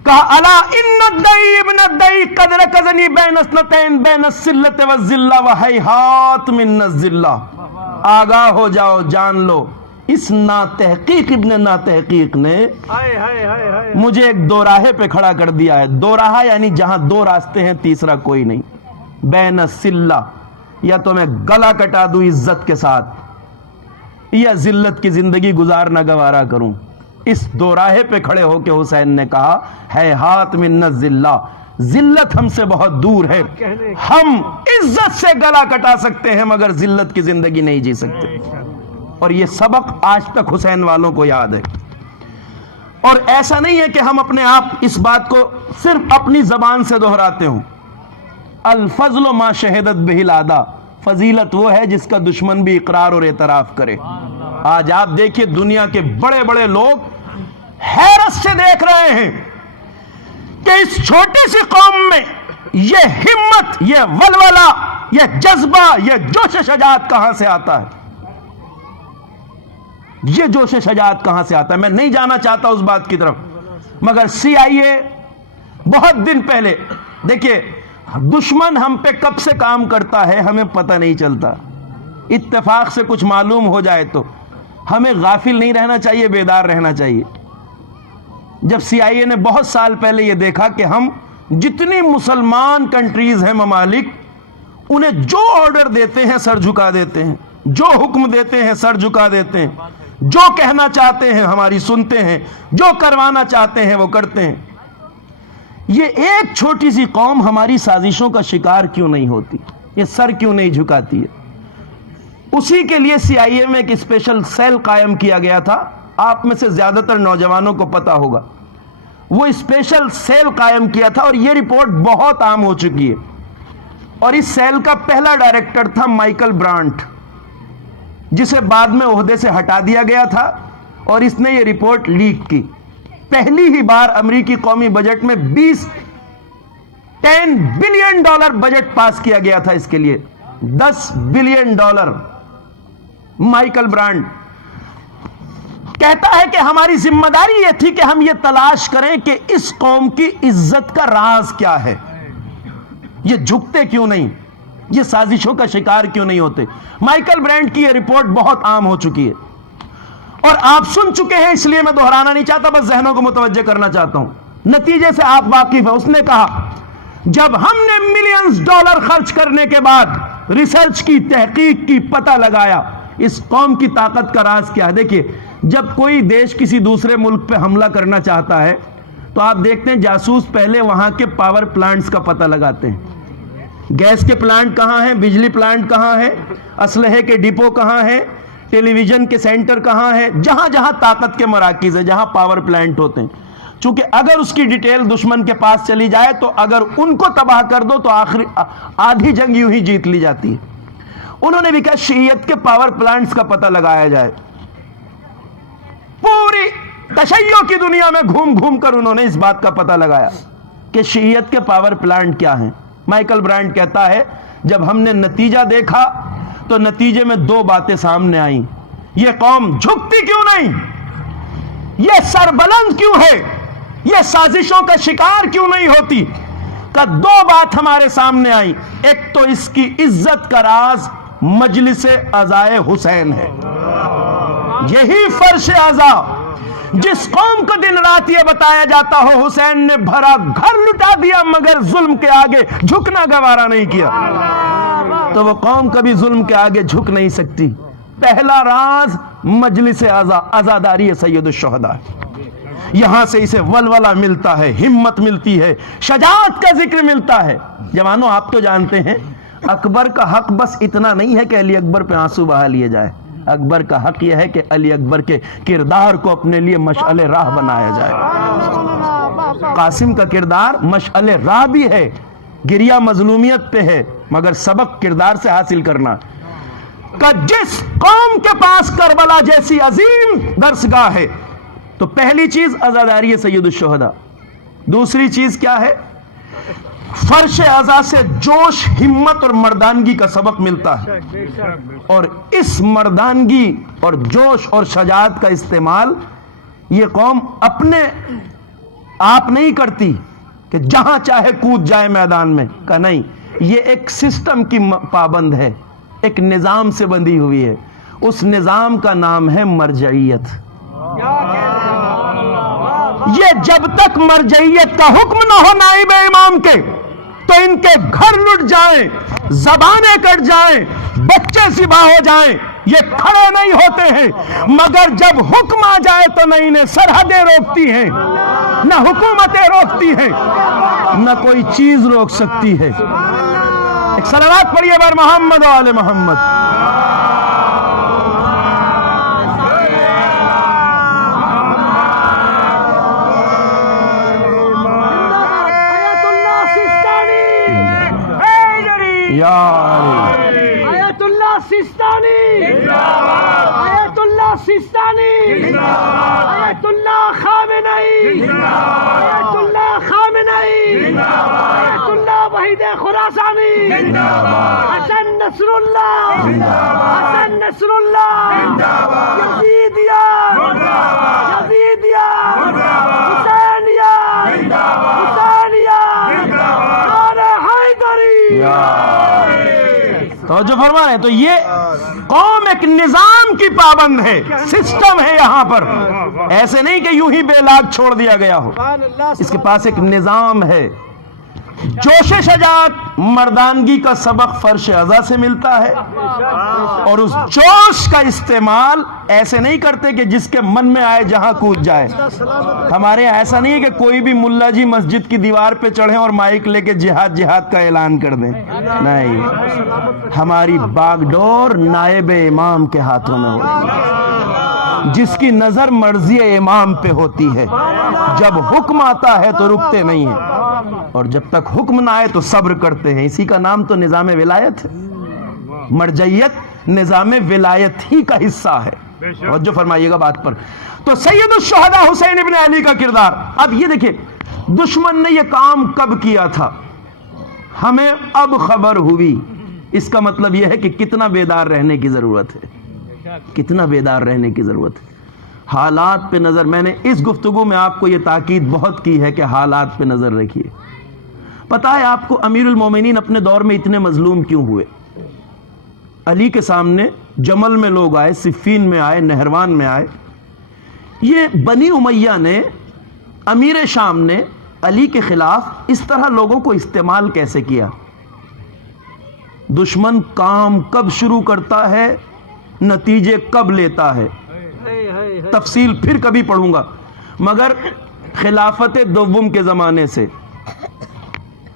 کہا الا ان الدئی ابن الدئی قد رکزنی بین اثنتین بین السلت والذلہ وہیہات من الذلہ۔ آگاہ ہو جاؤ، جان لو، اس ناتحقیق ابن ناتحقیق نے مجھے ایک دو راہے پہ کھڑا کر دیا ہے۔ دو راہ یعنی جہاں دو راستے ہیں، تیسرا کوئی نہیں۔ بین السلہ، یا تو میں گلا کٹا دوں عزت کے ساتھ، یا ذلت کی زندگی گزارنا گوارا کروں۔ اس دو راہے پہ کھڑے ہو کے حسین نے کہا ہے ہاتھ من الذلہ، ذلت ہم سے بہت دور ہے، ہم عزت سے گلا کٹا سکتے ہیں مگر ذلت کی زندگی نہیں جی سکتے۔ اور یہ سبق آج تک حسین والوں کو یاد ہے۔ اور ایسا نہیں ہے کہ ہم اپنے آپ اس بات کو صرف اپنی زبان سے دہراتے ہوں۔ الفضل ما شہدت بہ العدا، فضیلت وہ ہے جس کا دشمن بھی اقرار اور اعتراف کرے۔ آج آپ دیکھیے دنیا کے بڑے بڑے لوگ حیرت سے دیکھ رہے ہیں کہ اس چھوٹی سی قوم میں یہ ہمت، یہ ولولہ یہ جذبہ، یہ جوش شجاعت کہاں سے آتا ہے؟ یہ جوش شجاعت کہاں سے آتا ہے؟ میں نہیں جانا چاہتا اس بات کی طرف، مگر سی آئی اے بہت دن پہلے، دیکھیے دشمن ہم پہ کب سے کام کرتا ہے ہمیں پتہ نہیں چلتا، اتفاق سے کچھ معلوم ہو جائے تو ہمیں غافل نہیں رہنا چاہیے، بیدار رہنا چاہیے۔ جب سی آئی اے نے بہت سال پہلے یہ دیکھا کہ ہم جتنی مسلمان کنٹریز ہیں، ممالک، انہیں جو آرڈر دیتے ہیں سر جھکا دیتے ہیں، جو حکم دیتے ہیں سر جھکا دیتے ہیں، جو کہنا چاہتے ہیں ہماری سنتے ہیں، جو کروانا چاہتے ہیں وہ کرتے ہیں۔ یہ ایک چھوٹی سی قوم ہماری سازشوں کا شکار کیوں نہیں ہوتی؟ یہ سر کیوں نہیں جھکاتی ہے؟ اسی کے لیے سی آئی اے میں ایک اسپیشل سیل قائم کیا گیا تھا، آپ میں سے زیادہ تر نوجوانوں کو پتا ہوگا۔ وہ اسپیشل سیل قائم کیا تھا اور یہ رپورٹ بہت عام ہو چکی ہے، اور اس سیل کا پہلا ڈائریکٹر تھا مائیکل برانٹ، جسے بعد میں عہدے سے ہٹا دیا گیا تھا، اور اس نے یہ رپورٹ لیک کی۔ پہلی ہی بار امریکی قومی بجٹ میں $10 بلین بجٹ پاس کیا گیا تھا اس کے لیے، $10 بلین۔ مائیکل برانڈ کہتا ہے کہ ہماری ذمہ داری یہ تھی کہ ہم یہ تلاش کریں کہ اس قوم کی عزت کا راز کیا ہے، یہ جھکتے کیوں نہیں، یہ سازشوں کا شکار کیوں نہیں ہوتے۔ مائیکل برانڈ کی یہ رپورٹ بہت عام ہو چکی ہے اور آپ سن چکے ہیں، اس لیے میں دہرانا نہیں چاہتا، بس ذہنوں کو متوجہ کرنا چاہتا ہوں۔ نتیجے سے آپ واقف ہیں۔ اس نے کہا جب ہم نے ملینز ڈالر خرچ کرنے کے بعد ریسرچ کی، تحقیق کی، پتہ لگایا اس قوم کی طاقت کا راز کیا ہے۔ دیکھیے جب کوئی دیش کسی دوسرے ملک پہ حملہ کرنا چاہتا ہے تو آپ دیکھتے ہیں جاسوس پہلے وہاں کے پاور پلانٹس کا پتہ لگاتے ہیں، گیس کے پلانٹ کہاں ہیں، بجلی پلانٹ کہاں ہے، اسلحے کے ڈپو کہاں ہے، ٹیلی ویژن کے سینٹر کہاں ہے، جہاں جہاں طاقت کے مراکز ہیں، جہاں پاور پلانٹ ہوتے ہیں، چونکہ اگر اس کی ڈیٹیل دشمن کے پاس چلی جائے تو اگر ان کو تباہ کر دو تو آدھی جنگ یوں ہی جیت لی جاتی ہے۔ انہوں نے بھی کہا شیعیت کے پاور پلانٹس کا پتہ لگایا جائے۔ پوری تشیع کی دنیا میں گھوم گھوم کر انہوں نے اس بات کا پتہ لگایا کہ شیعیت کے پاور پلانٹ کیا ہیں۔ مائیکل برانڈ کہتا ہے جب ہم نے نتیجہ دیکھا تو نتیجے میں 2 باتیں سامنے آئیں۔ یہ قوم جھکتی کیوں نہیں، یہ سربلند کیوں ہے، یہ سازشوں کا شکار کیوں نہیں ہوتی؟ کا 2 بات ہمارے سامنے آئی۔ ایک تو اس کی عزت کا راز مجلس عزائے حسین ہے، یہی فرش عزا جس قوم کو دن رات یہ بتایا جاتا ہو حسین نے بھرا گھر لٹا دیا مگر ظلم کے آگے جھکنا گوارا نہیں کیا، تو وہ قوم کبھی ظلم کے آگے جھک نہیں سکتی۔ پہلا راز مجلس عزا، عزاداری سید الشہداء، یہاں سے اسے ولولہ ملتا ہے، ہمت ملتی ہے، شجاعت کا ذکر ملتا ہے۔ جوانوں آپ تو جانتے ہیں اکبر کا حق بس اتنا نہیں ہے کہ علی اکبر پہ آنسو بہا لیے جائے، اکبر کا حق یہ ہے کہ علی اکبر کے کردار کو اپنے لیے مشعل راہ بنایا جائے۔ قاسم کا کردار مشعل راہ بھی ہے، گریہ مظلومیت پہ ہے، مگر سبق کردار سے حاصل کرنا کہ جس قوم کے پاس کربلا جیسی عظیم درسگاہ ہے تو پہلی چیز عزاداری سید الشہداء، دوسری چیز کیا ہے؟ فرش عزا سے جوش، ہمت اور مردانگی کا سبق ملتا ہے، اور اس مردانگی اور جوش اور شجاعت کا استعمال یہ قوم اپنے آپ نہیں کرتی کہ جہاں چاہے کود جائے میدان میں، کہ نہیں، یہ ایک سسٹم کی پابند ہے، ایک نظام سے بندھی ہوئی ہے، اس نظام کا نام ہے مرجعیت۔ یہ جب تک مرجعیت کا حکم نہ ہو نائب امام کے تو ان کے گھر لٹ جائیں، زبانیں کٹ جائیں، بچے ذبح ہو جائیں، یہ کھڑے نہیں ہوتے ہیں، مگر جب حکم آ جائے تو نہ انہیں سرحدیں روکتی ہیں، نہ حکومتیں روکتی ہیں، نہ کوئی چیز روک سکتی ہے۔ ایک صلوات پڑھیے بر محمد و آل محمد۔ آیت اللہ سیستانی، آیت اللہ سیستانی، آیت اللہ خامنئی، آیت اللہ خامنئی، آیت اللہ شہید خراسانی زندہ باد، حسن نصر اللہ زندہ باد، حسن نصر اللہ زندہ باد، یزیدیان زندہ باد، یزیدیان زندہ باد، حسینیان زندہ باد، حسینیان زندہ باد، نعرہ حیدری۔ توجہ فرما رہے ہیں؟ تو یہ قوم ایک نظام کی پابند ہے، سسٹم ہے یہاں پر، ایسے نہیں کہ یوں ہی بے لاگ چھوڑ دیا گیا ہو، اس کے پاس ایک نظام ہے۔ جوش شجاعت مردانگی کا سبق فرش ازا سے ملتا ہے، اور اس جوش کا استعمال ایسے نہیں کرتے کہ جس کے من میں آئے جہاں کود جائے۔ ہمارے یہاں ایسا نہیں ہے کہ کوئی بھی ملا جی مسجد کی دیوار پہ چڑھیں اور مائک لے کے جہاد جہاد کا اعلان کر دیں، نہیں، ہماری باغ ڈور نائب امام کے ہاتھوں میں ہوتی ہے، جس کی نظر مرضی امام پہ ہوتی ہے، جب حکم آتا ہے تو رکتے نہیں ہیں، اور جب تک حکم نہ آئے تو صبر کرتے ہیں۔ اسی کا نام تو نظام ولایت ہے، مرجعیت نظام ولایت ہی کا حصہ ہے۔ اور جو فرمائیے گا بات پر، تو سید الشہداء حسین ابن علی کا کردار۔ اب یہ دیکھیں دشمن نے یہ کام کب کیا تھا، ہمیں اب خبر ہوئی، اس کا مطلب یہ ہے کہ کتنا بیدار رہنے کی ضرورت ہے، کتنا بیدار رہنے کی ضرورت ہے۔ حالات پہ نظر، میں نے اس گفتگو میں آپ کو یہ تاکید بہت کی ہے کہ حالات پہ نظر رکھیے۔ پتہ ہے آپ کو امیر المومنین اپنے دور میں اتنے مظلوم کیوں ہوئے؟ علی کے سامنے جمل میں لوگ آئے، صفین میں آئے، نہروان میں آئے، یہ بنی امیہ نے، امیر شام نے علی کے خلاف اس طرح لوگوں کو استعمال کیسے کیا؟ دشمن کام کب شروع کرتا ہے، نتیجے کب لیتا ہے، تفصیل پھر کبھی پڑھوں گا، مگر خلافت دوم کے زمانے سے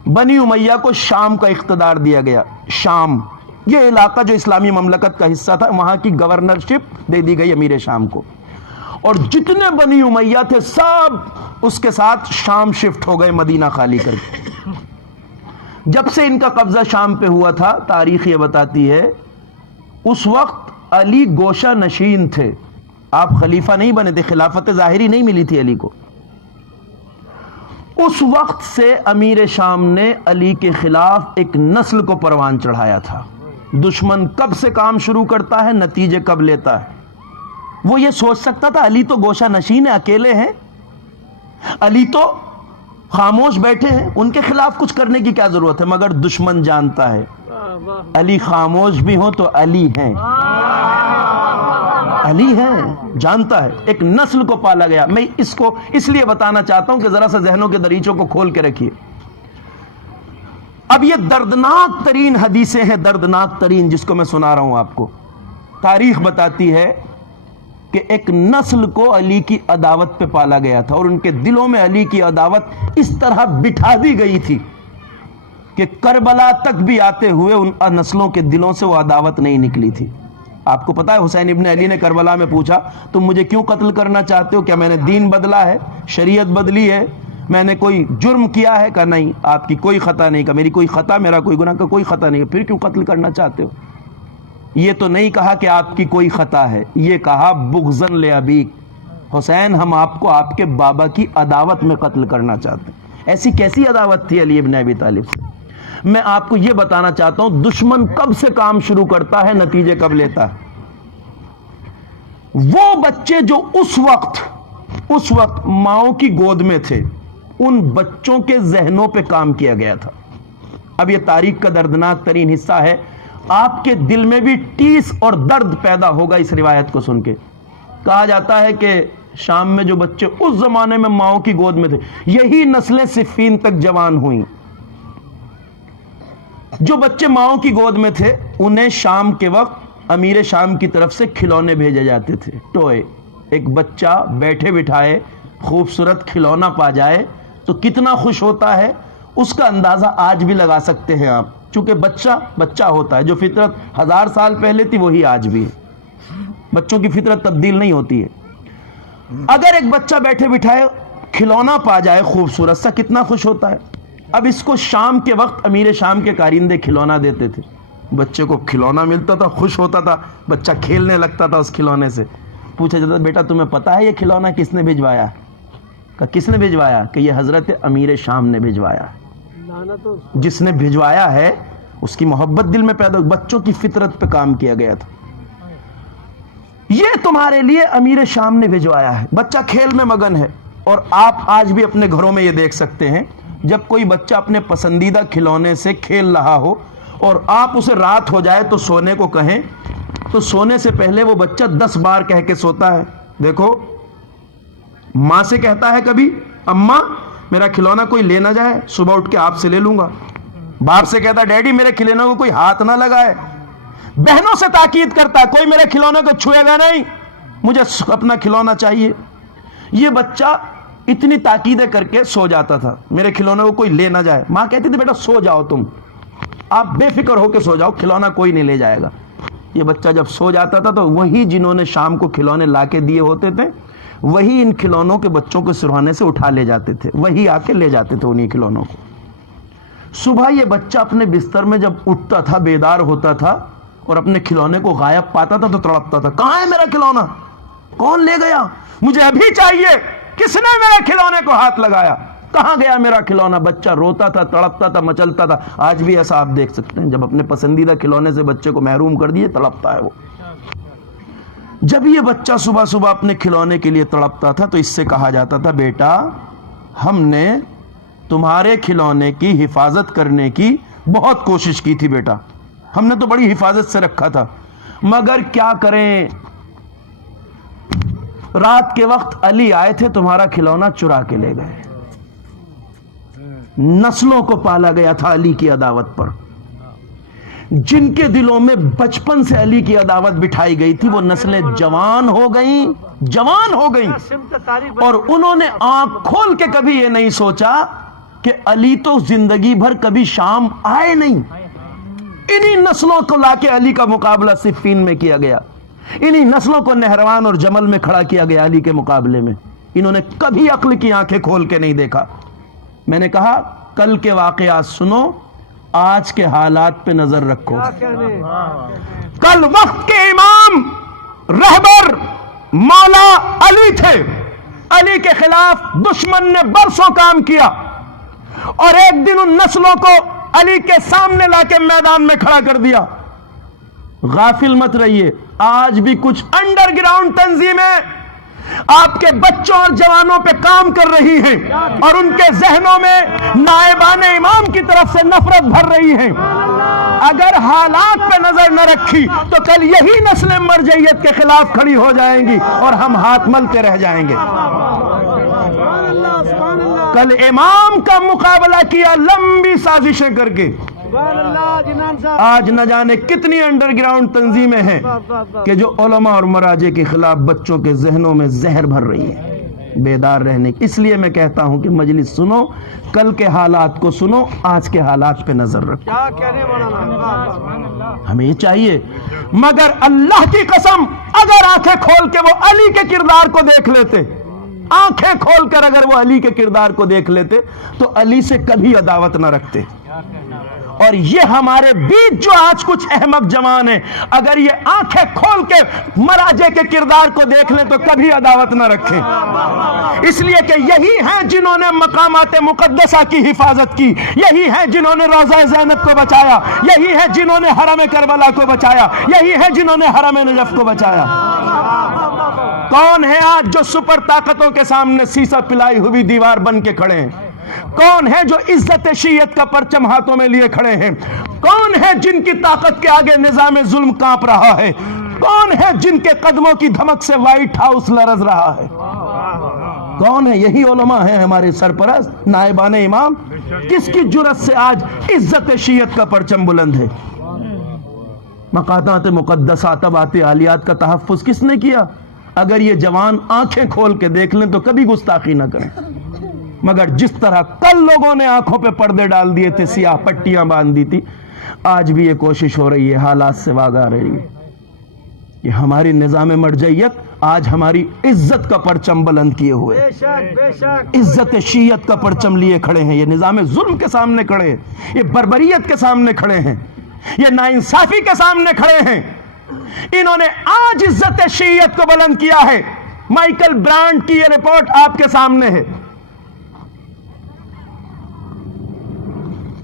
بنی امیہ کو شام کا اقتدار دیا گیا۔ شام یہ علاقہ جو اسلامی مملکت کا حصہ تھا، وہاں کی گورنرشپ دے دی گئی امیر شام کو، اور جتنے بنی امیہ تھے سب اس کے ساتھ شام شفٹ ہو گئے، مدینہ خالی کر کے۔ جب سے ان کا قبضہ شام پہ ہوا تھا، تاریخ یہ بتاتی ہے اس وقت علی گوشہ نشین تھے، آپ خلیفہ نہیں بنے تھے، خلافت ظاہری نہیں ملی تھی علی کو۔ اس وقت سے امیر شام نے علی کے خلاف ایک نسل کو پروان چڑھایا تھا۔ دشمن کب سے کام شروع کرتا ہے، نتیجے کب لیتا ہے۔ وہ یہ سوچ سکتا تھا علی تو گوشہ نشین ہے، اکیلے ہیں، علی تو خاموش بیٹھے ہیں، ان کے خلاف کچھ کرنے کی کیا ضرورت ہے، مگر دشمن جانتا ہے علی خاموش بھی ہو تو علی ہیں، علی ہیں، جانتا ہے، ایک نسل کو پالا گیا۔ میں اس کو اس لیے بتانا چاہتا ہوں کہ ذرا سا ذہنوں کے دریچوں کو کھول کے رکھیے۔ اب یہ دردناک ترین حدیثیں ہیں، دردناک ترین، جس کو میں سنا رہا ہوں آپ کو۔ تاریخ بتاتی ہے کہ ایک نسل کو علی کی عداوت پہ پالا گیا تھا، اور ان کے دلوں میں علی کی عداوت اس طرح بٹھا دی گئی تھی کہ کربلا تک بھی آتے ہوئے ان نسلوں کے دلوں سے وہ عداوت نہیں نکلی تھی۔ آپ کو پتا ہے حسین ابن علی نے کربلا میں پوچھا تم مجھے کیوں قتل کرنا چاہتے ہو، کیا میں نے دین بدلا ہے، شریعت بدلی ہے، میں نے کوئی جرم کیا ہے؟ کہا نہیں، آپ کی کوئی خطا نہیں، کہا میری کوئی خطا، میرا کوئی گناہ، کا کوئی خطا نہیں، پھر کیوں قتل کرنا چاہتے ہو؟ یہ تو نہیں کہا کہ آپ کی کوئی خطا ہے، یہ کہا بغضاً لابیک، حسین ہم آپ کو آپ کے بابا کی عداوت میں قتل کرنا چاہتے ہیں۔ ایسی کیسی عداوت تھی علی ابن ابی طالب سے؟ میں آپ کو یہ بتانا چاہتا ہوں دشمن کب سے کام شروع کرتا ہے، نتیجے کب لیتا ہے۔ وہ بچے جو اس وقت ماؤں کی گود میں تھے، ان بچوں کے ذہنوں پہ کام کیا گیا تھا۔ اب یہ تاریخ کا دردناک ترین حصہ ہے، آپ کے دل میں بھی ٹیس اور درد پیدا ہوگا اس روایت کو سن کے۔ کہا جاتا ہے کہ شام میں جو بچے اس زمانے میں ماؤں کی گود میں تھے، یہی نسلیں صفین تک جوان ہوئیں۔ جو بچے ماؤں کی گود میں تھے انہیں شام کے وقت امیر شام کی طرف سے کھلونے بھیجے جاتے تھے، ٹوئے۔ ایک بچہ بیٹھے بٹھائے خوبصورت کھلونا پا جائے تو کتنا خوش ہوتا ہے، اس کا اندازہ آج بھی لگا سکتے ہیں آپ، چونکہ بچہ ہوتا ہے، جو فطرت 1000 سال پہلے تھی وہی آج بھی ہے، بچوں کی فطرت تبدیل نہیں ہوتی ہے۔ اگر ایک بچہ بیٹھے بٹھائے کھلونا پا جائے خوبصورت سا، کتنا خوش ہوتا ہے۔ اب اس کو شام کے وقت امیر شام کے کارندے کھلونا دیتے تھے، بچے کو کھلونا ملتا تھا، خوش ہوتا تھا، بچہ کھیلنے لگتا تھا اس کھلونے سے۔ پوچھا جاتا بیٹا تمہیں پتا ہے یہ کھلونا کس نے بھجوایا؟ کہ کس نے بھجوایا؟ کہ یہ حضرت امیر شام نے بھجوایا ہے۔ جس نے بھجوایا ہے اس کی محبت دل میں پیدا، بچوں کی فطرت پہ کام کیا گیا تھا. یہ تمہارے لیے امیر شام نے بھجوایا ہے. بچہ کھیل میں مگن ہے، اور آپ آج بھی اپنے گھروں میں یہ دیکھ سکتے ہیں، جب کوئی بچہ اپنے پسندیدہ کھلونے سے کھیل رہا ہو اور آپ اسے رات ہو جائے تو سونے کو کہیں، تو سونے سے پہلے وہ بچہ 10 بار کہہ کے سوتا ہے. دیکھو، ماں سے کہتا ہے کبھی اماں میرا کھلونا کوئی لے نہ جائے، صبح اٹھ کے آپ سے لے لوں گا. باپ سے کہتا ڈیڈی میرے کھلونے کو کوئی ہاتھ نہ لگائے. بہنوں سے تاکید کرتا ہے کوئی میرے کھلونے کو چھوئے گا نہیں، مجھے اپنا کھلونا چاہیے. یہ بچہ اتنی تاکیدیں کر کے سو جاتا تھا، میرے کھلونے کو کوئی لے نہ جائے. ماں کہتی تھی بیٹا سو جاؤ، تم آپ بے فکر ہو کے سو جاؤ، کھلونا کوئی نہیں لے جائے گا. یہ بچہ جب سو جاتا تھا تو وہی جنہوں نے شام کو کھلونے لا کے دیے ہوتے تھے، وہی ان کھلونوں کے بچوں کو سرہانے سے اٹھا لے جاتے تھے، وہی آ کے لے جاتے تھے انہی کھلونوں کو. صبح یہ بچہ اپنے بستر میں جب اٹھتا تھا، بیدار ہوتا تھا اور اپنے کھلونے کو غائب پاتا تھا تو تڑپتا تھا، کہاں ہے میرا کھلونا، کون لے گیا، مجھے ابھی چاہیے، کس نے میرے کھلونے کو ہاتھ لگایا، کہاں گیا میرا کھلونا. بچہ روتا تھا، تڑپتا تھا، مچلتا تھا. آج بھی ایسا آپ دیکھ سکتے ہیں، جب اپنے پسندیدہ کھلونے سے بچے کو محروم کر دیے تڑپتا ہے وہ. جب یہ بچہ صبح صبح اپنے کھلونے کے لیے تڑپتا تھا تو اس سے کہا جاتا تھا بیٹا ہم نے تمہارے کھلونے کی حفاظت کرنے کی بہت کوشش کی تھی بیٹا، ہم نے تو بڑی حفاظت سے رکھا تھا، مگر کیا کریں، رات کے وقت علی آئے تھے، تمہارا کھلونا چرا کے لے گئے. نسلوں کو پالا گیا تھا علی کی عداوت پر. جن کے دلوں میں بچپن سے علی کی عداوت بٹھائی گئی تھی، وہ نسلیں جوان ہو گئیں، اور انہوں نے آنکھ کھول کے کبھی یہ نہیں سوچا کہ علی تو زندگی بھر کبھی شام آئے نہیں. انہی نسلوں کو لا کے علی کا مقابلہ صفین میں کیا گیا، انہی نسلوں کو نہروان اور جمل میں کھڑا کیا گیا علی کے مقابلے میں. انہوں نے کبھی عقل کی آنکھیں کھول کے نہیں دیکھا. میں نے کہا کل کے واقعات سنو، آج کے حالات پہ نظر رکھو. کل وقت کے امام رہبر مولا علی تھے، علی کے خلاف دشمن نے برسوں کام کیا، اور ایک دن ان نسلوں کو علی کے سامنے لا کے میدان میں کھڑا کر دیا. غافل مت رہیے، آج بھی کچھ انڈر گراؤنڈ تنظیمیں آپ کے بچوں اور جوانوں پہ کام کر رہی ہیں، اور ان کے ذہنوں میں نائبان امام کی طرف سے نفرت بھر رہی ہیں. اگر حالات پہ نظر نہ رکھی تو کل یہی نسلیں مرجعیت کے خلاف کھڑی ہو جائیں گی اور ہم ہاتھ ملتے رہ جائیں گے. کل امام کا مقابلہ کیا لمبی سازشیں کر کے، آج نہ جانے کتنی انڈر گراؤنڈ تنظیمیں ہیں کہ جو علماء اور مراجع کے خلاف بچوں کے ذہنوں میں زہر بھر رہی ہیں بیدار رہنے کی. اس لیے میں کہتا ہوں کہ مجلس سنو، کل کے حالات کو سنو، آج کے حالات پہ نظر رکھو. ہمیں یہ چاہیے، مگر اللہ کی قسم اگر آنکھیں کھول کے وہ علی کے کردار کو دیکھ لیتے، آنکھیں کھول کر اگر وہ علی کے کردار کو دیکھ لیتے تو علی سے کبھی عداوت نہ رکھتے. اور یہ ہمارے بیچ جو آج کچھ احمق جوان ہیں، اگر یہ آنکھیں کھول کے مراجع کے کردار کو دیکھ لیں تو کبھی عداوت نہ رکھیں. اس لیے کہ یہی ہیں جنہوں نے مقامات مقدسہ کی حفاظت کی، یہی ہیں جنہوں نے روضہ زینب کو بچایا، یہی ہیں جنہوں نے حرم کربلا کو بچایا، یہی ہیں جنہوں نے حرم نجف کو بچایا. کون ہے آج جو سپر طاقتوں کے سامنے سیسا پلائی ہوئی دیوار بن کے کھڑے ہیں؟ کون ہے جو عزت شیعت کا پرچم ہاتھوں میں لیے کھڑے ہیں؟ کون ہے جن کی طاقت کے آگے نظام ظلم کانپ رہا ہے؟ کون ہے جن کے قدموں کی دھمک سے وائٹ ہاؤس لرز رہا ہے؟ کون ہے؟ یہی علماء ہیں ہمارے سرپرست نائبان امام. کس کی جرت سے آج عزت شیعت کا پرچم بلند ہے؟ مقامات مقدسہ طبعات عالیات کا تحفظ کس نے کیا؟ اگر یہ جوان آنکھیں کھول کے دیکھ لیں تو کبھی گستاخی نہ کریں. مگر جس طرح کل لوگوں نے آنکھوں پہ پردے ڈال دیے تھے، سیاہ پٹیاں باندھ دی تھی، آج بھی یہ کوشش ہو رہی ہے، حالات سے واگا رہی ہے کہ ہماری نظام مرجعیت آج ہماری عزت کا پرچم بلند کیے ہوئے، عزت شیعت کا پرچم لیے کھڑے ہیں. یہ نظام ظلم کے سامنے کھڑے ہیں، یہ بربریت کے سامنے کھڑے ہیں، یہ ناانصافی کے سامنے کھڑے ہیں. انہوں نے آج عزت شیعت کو بلند کیا ہے. مائیکل برانڈ کی یہ رپورٹ آپ کے سامنے ہے.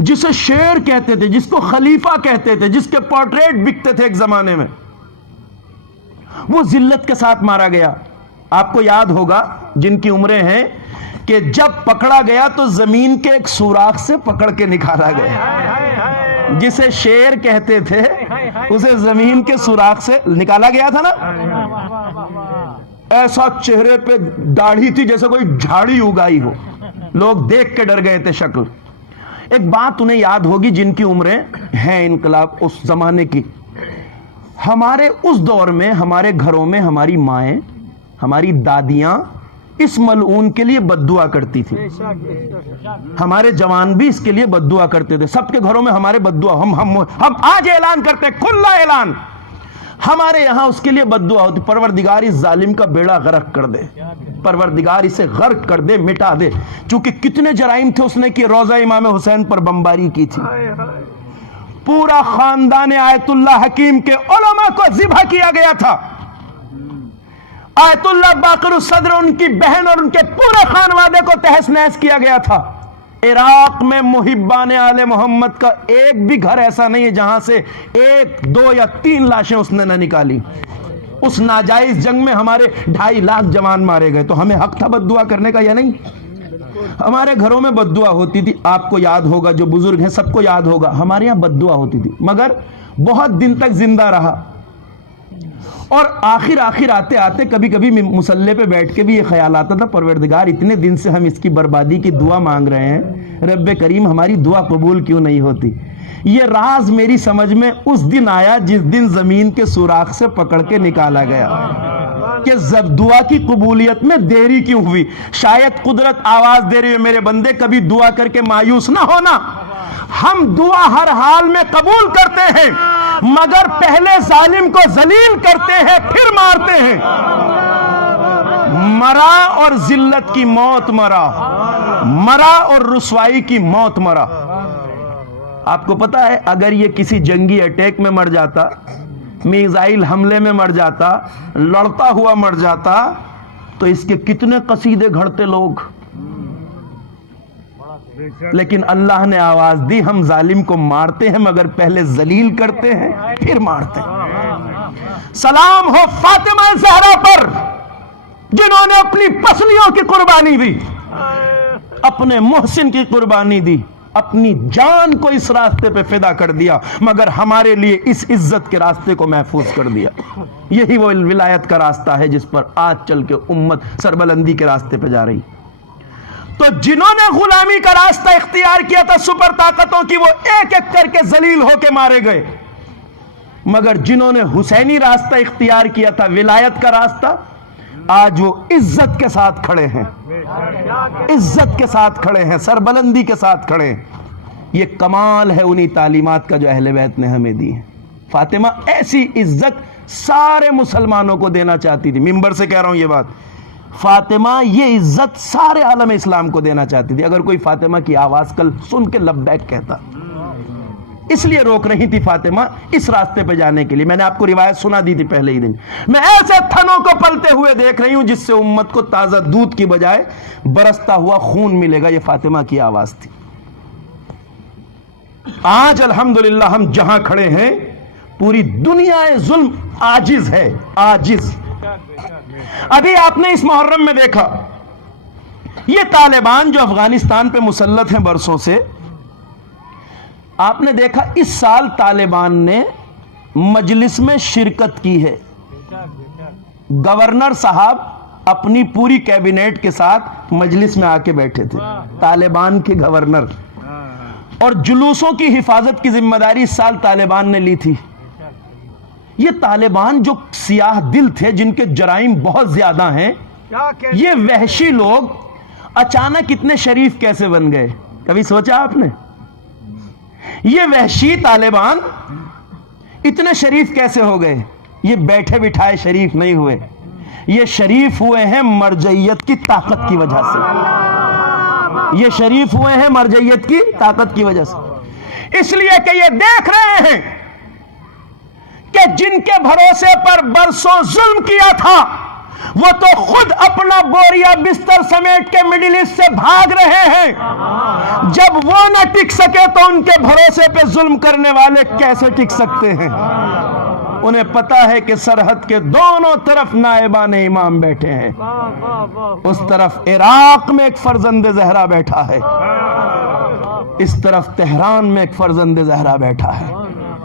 جسے شیر کہتے تھے، جس کو خلیفہ کہتے تھے، جس کے پورٹریٹ بکتے تھے ایک زمانے میں، وہ ذلت کے ساتھ مارا گیا. آپ کو یاد ہوگا جن کی عمریں ہیں کہ جب پکڑا گیا تو زمین کے ایک سوراخ سے پکڑ کے نکالا گیا. جسے شیر کہتے تھے اسے زمین کے سوراخ سے نکالا گیا تھا نا. ایسا چہرے پہ داڑھی تھی جیسے کوئی جھاڑی اگائی ہو، لوگ دیکھ کے ڈر گئے تھے شکل. ایک بات انہیں یاد ہوگی جن کی عمریں ہیں انقلاب اس زمانے کی. ہمارے اس دور میں ہمارے گھروں میں ہماری مائیں، ہماری دادیاں اس ملعون کے لیے بد دعا کرتی تھی. ہمارے جوان بھی اس کے لیے بد دعا کرتے تھے. سب کے گھروں میں ہمارے بد دعا، ہم آج اعلان کرتے ہیں، کھلا اعلان، ہمارے یہاں اس کے لیے بد دعا ہوتی، پروردگار اس ظالم کا بیڑا غرق کر دے، پروردگار اسے غرق کر دے، مٹا دے. چونکہ کتنے جرائم تھے اس نے کہ روضہ امام حسین پر بمباری کی تھی. پورا خاندان آیت اللہ حکیم کے علماء کو ذبح کیا گیا تھا. آیت اللہ باقر الصدر ان کی بہن اور ان کے پورے خانوادے کو تہس نہس کیا گیا تھا. عراق میں محبان آل محمد کا ایک بھی گھر ایسا نہیں ہے جہاں سے 1 2 یا 3 لاشیں اس نے نہ نکالی. اس ناجائز جنگ میں ہمارے 2.5 لاکھ جوان مارے گئے. تو ہمیں حق تھا بد دعا کرنے کا یا نہیں؟ ہمارے گھروں میں بد دعا ہوتی تھی. آپ کو یاد ہوگا، جو بزرگ ہیں سب کو یاد ہوگا، ہمارے یہاں بد دعا ہوتی تھی، مگر بہت دن تک زندہ رہا. اور آخر آتے آتے کبھی کبھی مصلی پہ بیٹھ کے بھی یہ خیال آتا تھا، پروردگار اتنے دن سے ہم اس کی بربادی کی دعا مانگ رہے ہیں، رب کریم ہماری دعا قبول کیوں نہیں ہوتی؟ یہ راز میری سمجھ میں اس دن آیا جس دن زمین کے سوراخ سے پکڑ کے نکالا گیا کہ دعا کی قبولیت میں دیری کیوں ہوئی. شاید قدرت آواز دے رہی ہے، میرے بندے کبھی دعا کر کے مایوس نہ ہونا. ہم دعا ہر حال میں قبول کرتے ہیں، مگر پہلے ظالم کو ذلیل کرتے ہیں پھر مارتے ہیں. مرا اور ذلت کی موت مرا، مرا اور رسوائی کی موت مرا. آپ کو پتا ہے اگر یہ کسی جنگی اٹیک میں مر جاتا، میزائل حملے میں مر جاتا، لڑتا ہوا مر جاتا، تو اس کے کتنے قصیدے گھڑتے لوگ. لیکن اللہ نے آواز دی، ہم ظالم کو مارتے ہیں مگر پہلے ذلیل کرتے ہیں پھر مارتے ہیں. سلام ہو فاطمہ زہرا پر جنہوں نے اپنی پسلیوں کی قربانی دی، اپنے محسن کی قربانی دی، اپنی جان کو اس راستے پہ فدا کر دیا، مگر ہمارے لیے اس عزت کے راستے کو محفوظ کر دیا. یہی وہ ولایت کا راستہ ہے جس پر آج چل کے امت سربلندی کے راستے پہ جا رہی. تو جنہوں نے غلامی کا راستہ اختیار کیا تھا سپر طاقتوں کی، وہ ایک ایک کر کے ذلیل ہو کے مارے گئے. مگر جنہوں نے حسینی راستہ اختیار کیا تھا، ولایت کا راستہ، آج وہ عزت کے ساتھ کھڑے ہیں، عزت کے ساتھ کھڑے ہیں، سربلندی کے ساتھ کھڑے ہیں. یہ کمال ہے انہی تعلیمات کا جو اہل بیت نے ہمیں دی ہے. فاطمہ ایسی عزت سارے مسلمانوں کو دینا چاہتی تھی. ممبر سے کہہ رہا ہوں یہ بات، فاطمہ یہ عزت سارے عالم اسلام کو دینا چاہتی تھی. اگر کوئی فاطمہ کی آواز کل سن کے لبیک کہتا، اس لیے روک رہی تھی فاطمہ اس راستے پہ جانے کے لیے. میں نے آپ کو روایت سنا دی تھی پہلے ہی دن. میں ایسے تھنوں کو پلتے ہوئے دیکھ رہی ہوں جس سے امت کو تازہ دودھ کی بجائے برستا ہوا خون ملے گا. یہ فاطمہ کی آواز تھی. آج الحمدللہ ہم جہاں کھڑے ہیں پوری دنیا ظلم عاجز ہے، عاجز. ابھی آپ نے اس محرم میں دیکھا یہ طالبان جو افغانستان پہ مسلط ہیں برسوں سے، آپ نے دیکھا اس سال طالبان نے مجلس میں شرکت کی ہے. گورنر صاحب اپنی پوری کیبنیٹ کے ساتھ مجلس میں آ کے بیٹھے تھے، طالبان کے گورنر. اور جلوسوں کی حفاظت کی ذمہ داری اس سال طالبان نے لی تھی. یہ طالبان جو سیاہ دل تھے، جن کے جرائم بہت زیادہ ہیں، یہ وحشی لوگ اچانک اتنے شریف کیسے بن گئے؟ کبھی سوچا آپ نے؟ یہ وحشی طالبان اتنے شریف کیسے ہو گئے؟ یہ بیٹھے بٹھائے شریف نہیں ہوئے، یہ شریف ہوئے ہیں مرجعیت کی طاقت کی وجہ سے. یہ شریف ہوئے ہیں مرجعیت کی طاقت کی وجہ سے، اس لیے کہ یہ دیکھ رہے ہیں کہ جن کے بھروسے پر برسوں ظلم کیا تھا، وہ تو خود اپنا بوریا بستر سمیٹ کے مڈل ایسٹ سے بھاگ رہے ہیں. جب وہ نہ ٹک سکے تو ان کے بھروسے پہ ظلم کرنے والے کیسے ٹک سکتے ہیں؟ انہیں پتا ہے کہ سرحد کے دونوں طرف نائبان امام بیٹھے ہیں. اس طرف عراق میں ایک فرزند زہرا بیٹھا ہے, اس طرف تہران میں ایک فرزند زہرا بیٹھا ہے.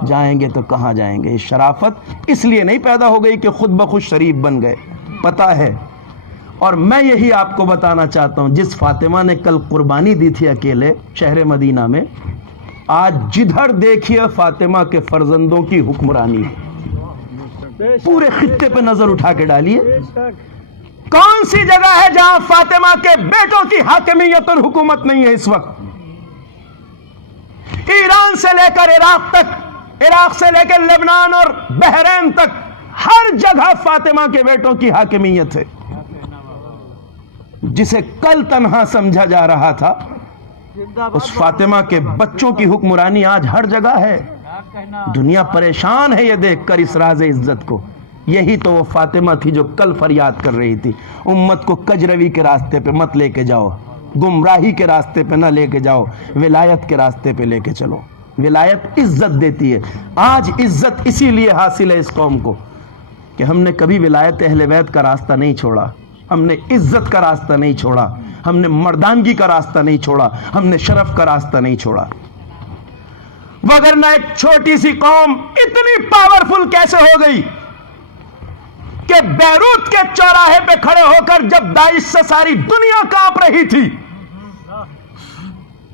جائیں گے تو کہاں جائیں گے؟ شرافت اس لیے نہیں پیدا ہو گئی کہ خود بخود شریف بن گئے, پتا ہے. اور میں یہی آپ کو بتانا چاہتا ہوں, جس فاطمہ نے کل قربانی دی تھی اکیلے شہر مدینہ میں, آج جدھر دیکھیے فاطمہ کے فرزندوں کی حکمرانی ہے. پورے خطے پہ نظر اٹھا کے ڈالیے, کون سی جگہ ہے جہاں فاطمہ کے بیٹوں کی حاکمیت اور حکومت نہیں ہے اس وقت؟ ایران سے لے کر عراق تک, عراق سے لے کر لبنان اور بحرین تک, ہر جگہ فاطمہ کے بیٹوں کی حاکمیت ہے. جسے کل تنہا سمجھا جا رہا تھا, اس فاطمہ کے بچوں کی حکمرانی آج ہر جگہ ہے. دنیا پریشان ہے یہ دیکھ کر اس راز عزت کو. یہی تو وہ فاطمہ تھی جو کل فریاد کر رہی تھی, امت کو کجروی کے راستے پہ مت لے کے جاؤ, گمراہی کے راستے پہ نہ لے کے جاؤ, ولایت کے راستے پہ لے کے چلو. ولایت عزت دیتی ہے. آج عزت اسی لیے حاصل ہے اس قوم کو کہ ہم نے کبھی ولایت اہل بیت کا راستہ نہیں چھوڑا, ہم نے عزت کا راستہ نہیں چھوڑا, ہم نے مردانگی کا راستہ نہیں چھوڑا, ہم نے شرف کا راستہ نہیں چھوڑا. وگرنہ ایک چھوٹی سی قوم اتنی پاورفل کیسے ہو گئی کہ بیروت کے چوراہے پہ کھڑے ہو کر جب داعش سے ساری دنیا کانپ رہی تھی,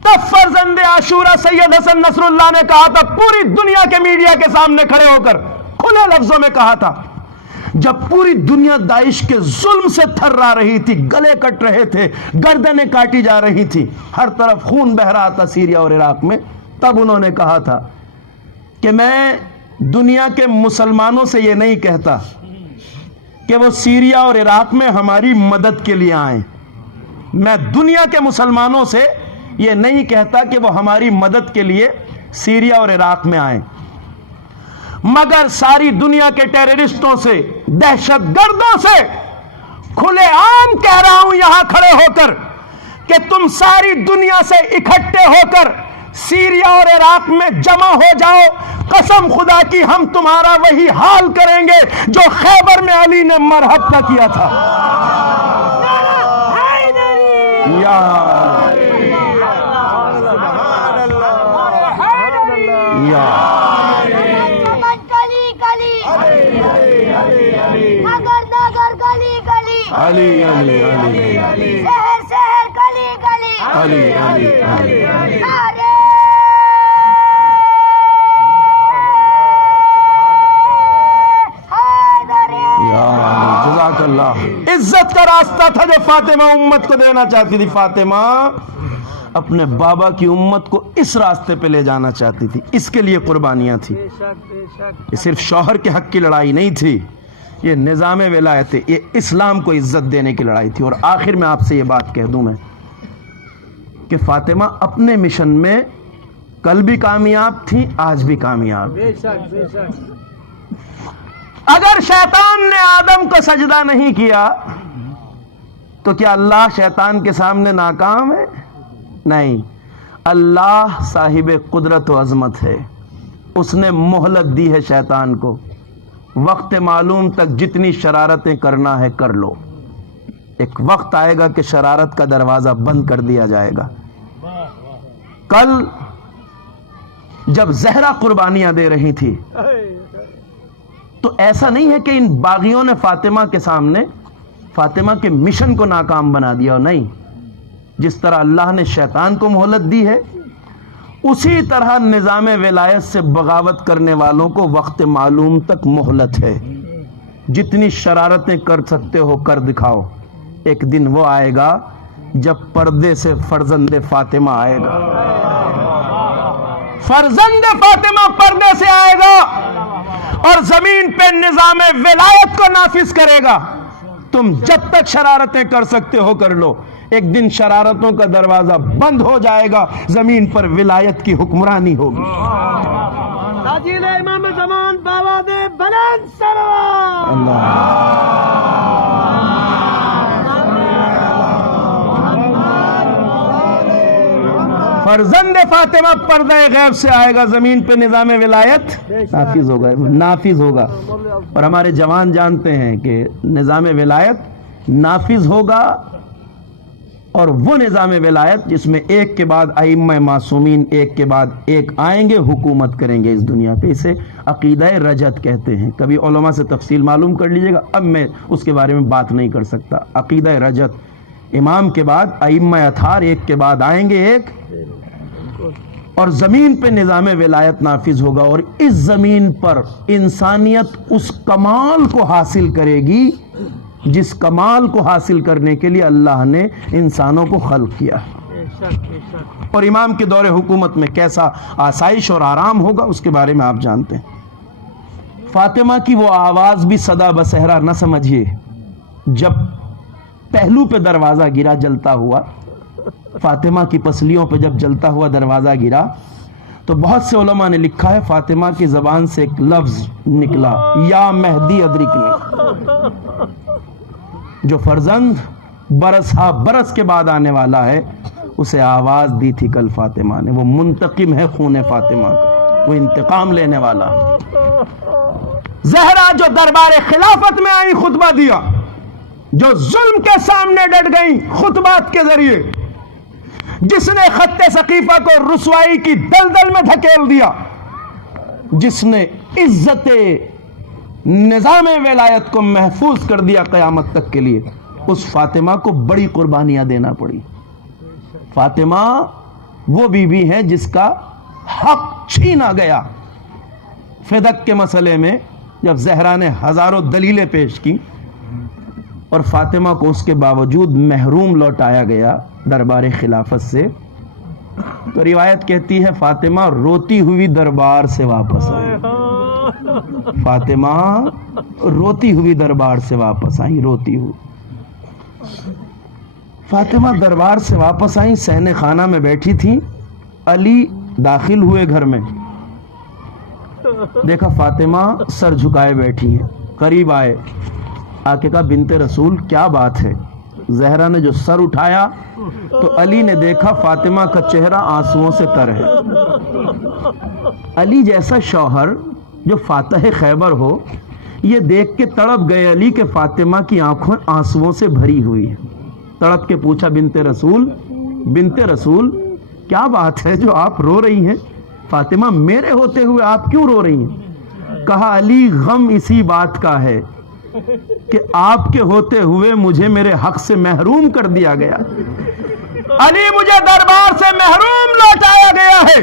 تب فرزند عاشورہ سید حسن نصر اللہ نے کہا تھا, پوری دنیا کے میڈیا کے سامنے کھڑے ہو کر کھلے لفظوں میں کہا تھا, جب پوری دنیا داعش کے ظلم سے تھرا رہی تھی, گلے کٹ رہے تھے, گردنیں کاٹی جا رہی تھی, ہر طرف خون بہ رہا تھا سیریا اور عراق میں, تب انہوں نے کہا تھا کہ میں دنیا کے مسلمانوں سے یہ نہیں کہتا کہ وہ سیریا اور عراق میں ہماری مدد کے لیے آئیں, میں دنیا کے مسلمانوں سے یہ نہیں کہتا کہ وہ ہماری مدد کے لیے سیریا اور عراق میں آئیں, مگر ساری دنیا کے ٹیررسٹوں سے, دہشت گردوں سے کھلے عام کہہ رہا ہوں یہاں کھڑے ہو کر کہ تم ساری دنیا سے اکٹھے ہو کر سیریا اور عراق میں جمع ہو جاؤ, قسم خدا کی ہم تمہارا وہی حال کریں گے جو خیبر میں علی نے مرحب کا کیا تھا. یا علی علی علی شہر شہر گلی گلی علی علی علی جزاک اللہ. عزت کا راستہ تھا جو فاطمہ امت کو دینا چاہتی تھی. فاطمہ اپنے بابا کی امت کو اس راستے پہ لے جانا چاہتی تھی, اس کے لیے قربانیاں تھی. یہ صرف شوہر کے حق کی لڑائی نہیں تھی, یہ نظام ولایت, یہ اسلام کو عزت دینے کی لڑائی تھی. اور آخر میں آپ سے یہ بات کہہ دوں میں کہ فاطمہ اپنے مشن میں کل بھی کامیاب تھی, آج بھی کامیاب. اگر شیطان نے آدم کو سجدہ نہیں کیا تو کیا اللہ شیطان کے سامنے ناکام ہے؟ نہیں, اللہ صاحب قدرت و عظمت ہے. اس نے مہلت دی ہے شیطان کو, وقت معلوم تک جتنی شرارتیں کرنا ہے کر لو, ایک وقت آئے گا کہ شرارت کا دروازہ بند کر دیا جائے گا. کل جب زہرا قربانیاں دے رہی تھی تو ایسا نہیں ہے کہ ان باغیوں نے فاطمہ کے سامنے فاطمہ کے مشن کو ناکام بنا دیا, نہیں. جس طرح اللہ نے شیطان کو مہلت دی ہے, اسی طرح نظام ولایت سے بغاوت کرنے والوں کو وقت معلوم تک مہلت ہے. جتنی شرارتیں کر سکتے ہو کر دکھاؤ, ایک دن وہ آئے گا جب پردے سے فرزند فاطمہ آئے گا. فرزند فاطمہ پردے سے آئے گا اور زمین پہ نظام ولایت کو نافذ کرے گا. تم جب تک شرارتیں کر سکتے ہو کر لو, ایک دن شرارتوں کا دروازہ بند ہو جائے گا, زمین پر ولایت کی حکمرانی ہوگی. تاجیل امام زمان باواد بلند سرور اللہ فرزند فاطمہ پردہ غیب سے آئے گا, زمین پہ نظام ولایت نافذ ہوگا. اور ہمارے جوان جانتے ہیں کہ نظام ولایت نافذ ہوگا, اور وہ نظام ولایت جس میں ایک کے بعد ائمہ معصومین ایک کے بعد ایک آئیں گے, حکومت کریں گے اس دنیا پہ. اسے عقیدہ رجت کہتے ہیں. کبھی علماء سے تفصیل معلوم کر لیجئے گا, اب میں اس کے بارے میں بات نہیں کر سکتا. عقیدہ رجت, امام کے بعد ائمہ اطہار ایک کے بعد آئیں گے ایک, اور زمین پہ نظام ولایت نافذ ہوگا. اور اس زمین پر انسانیت اس کمال کو حاصل کرے گی جس کمال کو حاصل کرنے کے لیے اللہ نے انسانوں کو خلق کیا. اور امام کے دور حکومت میں کیسا آسائش اور آرام ہوگا اس کے بارے میں آپ جانتے ہیں. فاطمہ کی وہ آواز بھی صدا بصہرا نہ سمجھیے. جب پہلو پہ دروازہ گرا جلتا ہوا, فاطمہ کی پسلیوں پہ جب جلتا ہوا دروازہ گرا, تو بہت سے علماء نے لکھا ہے فاطمہ کی زبان سے ایک لفظ نکلا, یا مہدی ادرکنی. جو فرزند برس ہا برس کے بعد آنے والا ہے اسے آواز دی تھی کل فاطمہ نے. وہ منتقم ہے خون فاطمہ کا, وہ انتقام لینے والا. زہرا جو دربار خلافت میں آئی, خطبہ دیا, جو ظلم کے سامنے ڈٹ گئی خطبات کے ذریعے, جس نے خط ثقیفہ کو رسوائی کی دلدل میں دھکیل دیا, جس نے عزت نظام ولایت کو محفوظ کر دیا قیامت تک کے لیے, اس فاطمہ کو بڑی قربانیاں دینا پڑی. فاطمہ وہ بیوی ہے جس کا حق چھینا گیا. فدق کے مسئلے میں جب زہرا نے ہزاروں دلیلیں پیش کی اور فاطمہ کو اس کے باوجود محروم لوٹایا گیا دربار خلافت سے, تو روایت کہتی ہے فاطمہ روتی ہوئی دربار سے واپس آئی. فاطمہ روتی ہوئی دربار سے واپس آئی, روتی ہوئی. فاطمہ دربار سے واپس آئی, صحن خانہ میں بیٹھی تھی. علی داخل ہوئے گھر میں, دیکھا فاطمہ سر جھکائے بیٹھی ہیں. قریب آئے, آ کے کہا بنت رسول کیا بات ہے. زہرا نے جو سر اٹھایا تو علی نے دیکھا فاطمہ کا چہرہ آنسوؤں سے تر ہے. علی جیسا شوہر جو فاتح خیبر ہو, یہ دیکھ کے تڑپ گئے علی کہ فاطمہ کی آنکھوں آنسوؤں سے بھری ہوئی ہیں. تڑپ کے پوچھا بنت رسول کیا بات ہے جو آپ رو رہی ہیں؟ فاطمہ میرے ہوتے ہوئے آپ کیوں رو رہی ہیں؟ کہا علی غم اسی بات کا ہے کہ آپ کے ہوتے ہوئے مجھے میرے حق سے محروم کر دیا گیا. علی مجھے دربار سے محروم لوٹایا گیا ہے.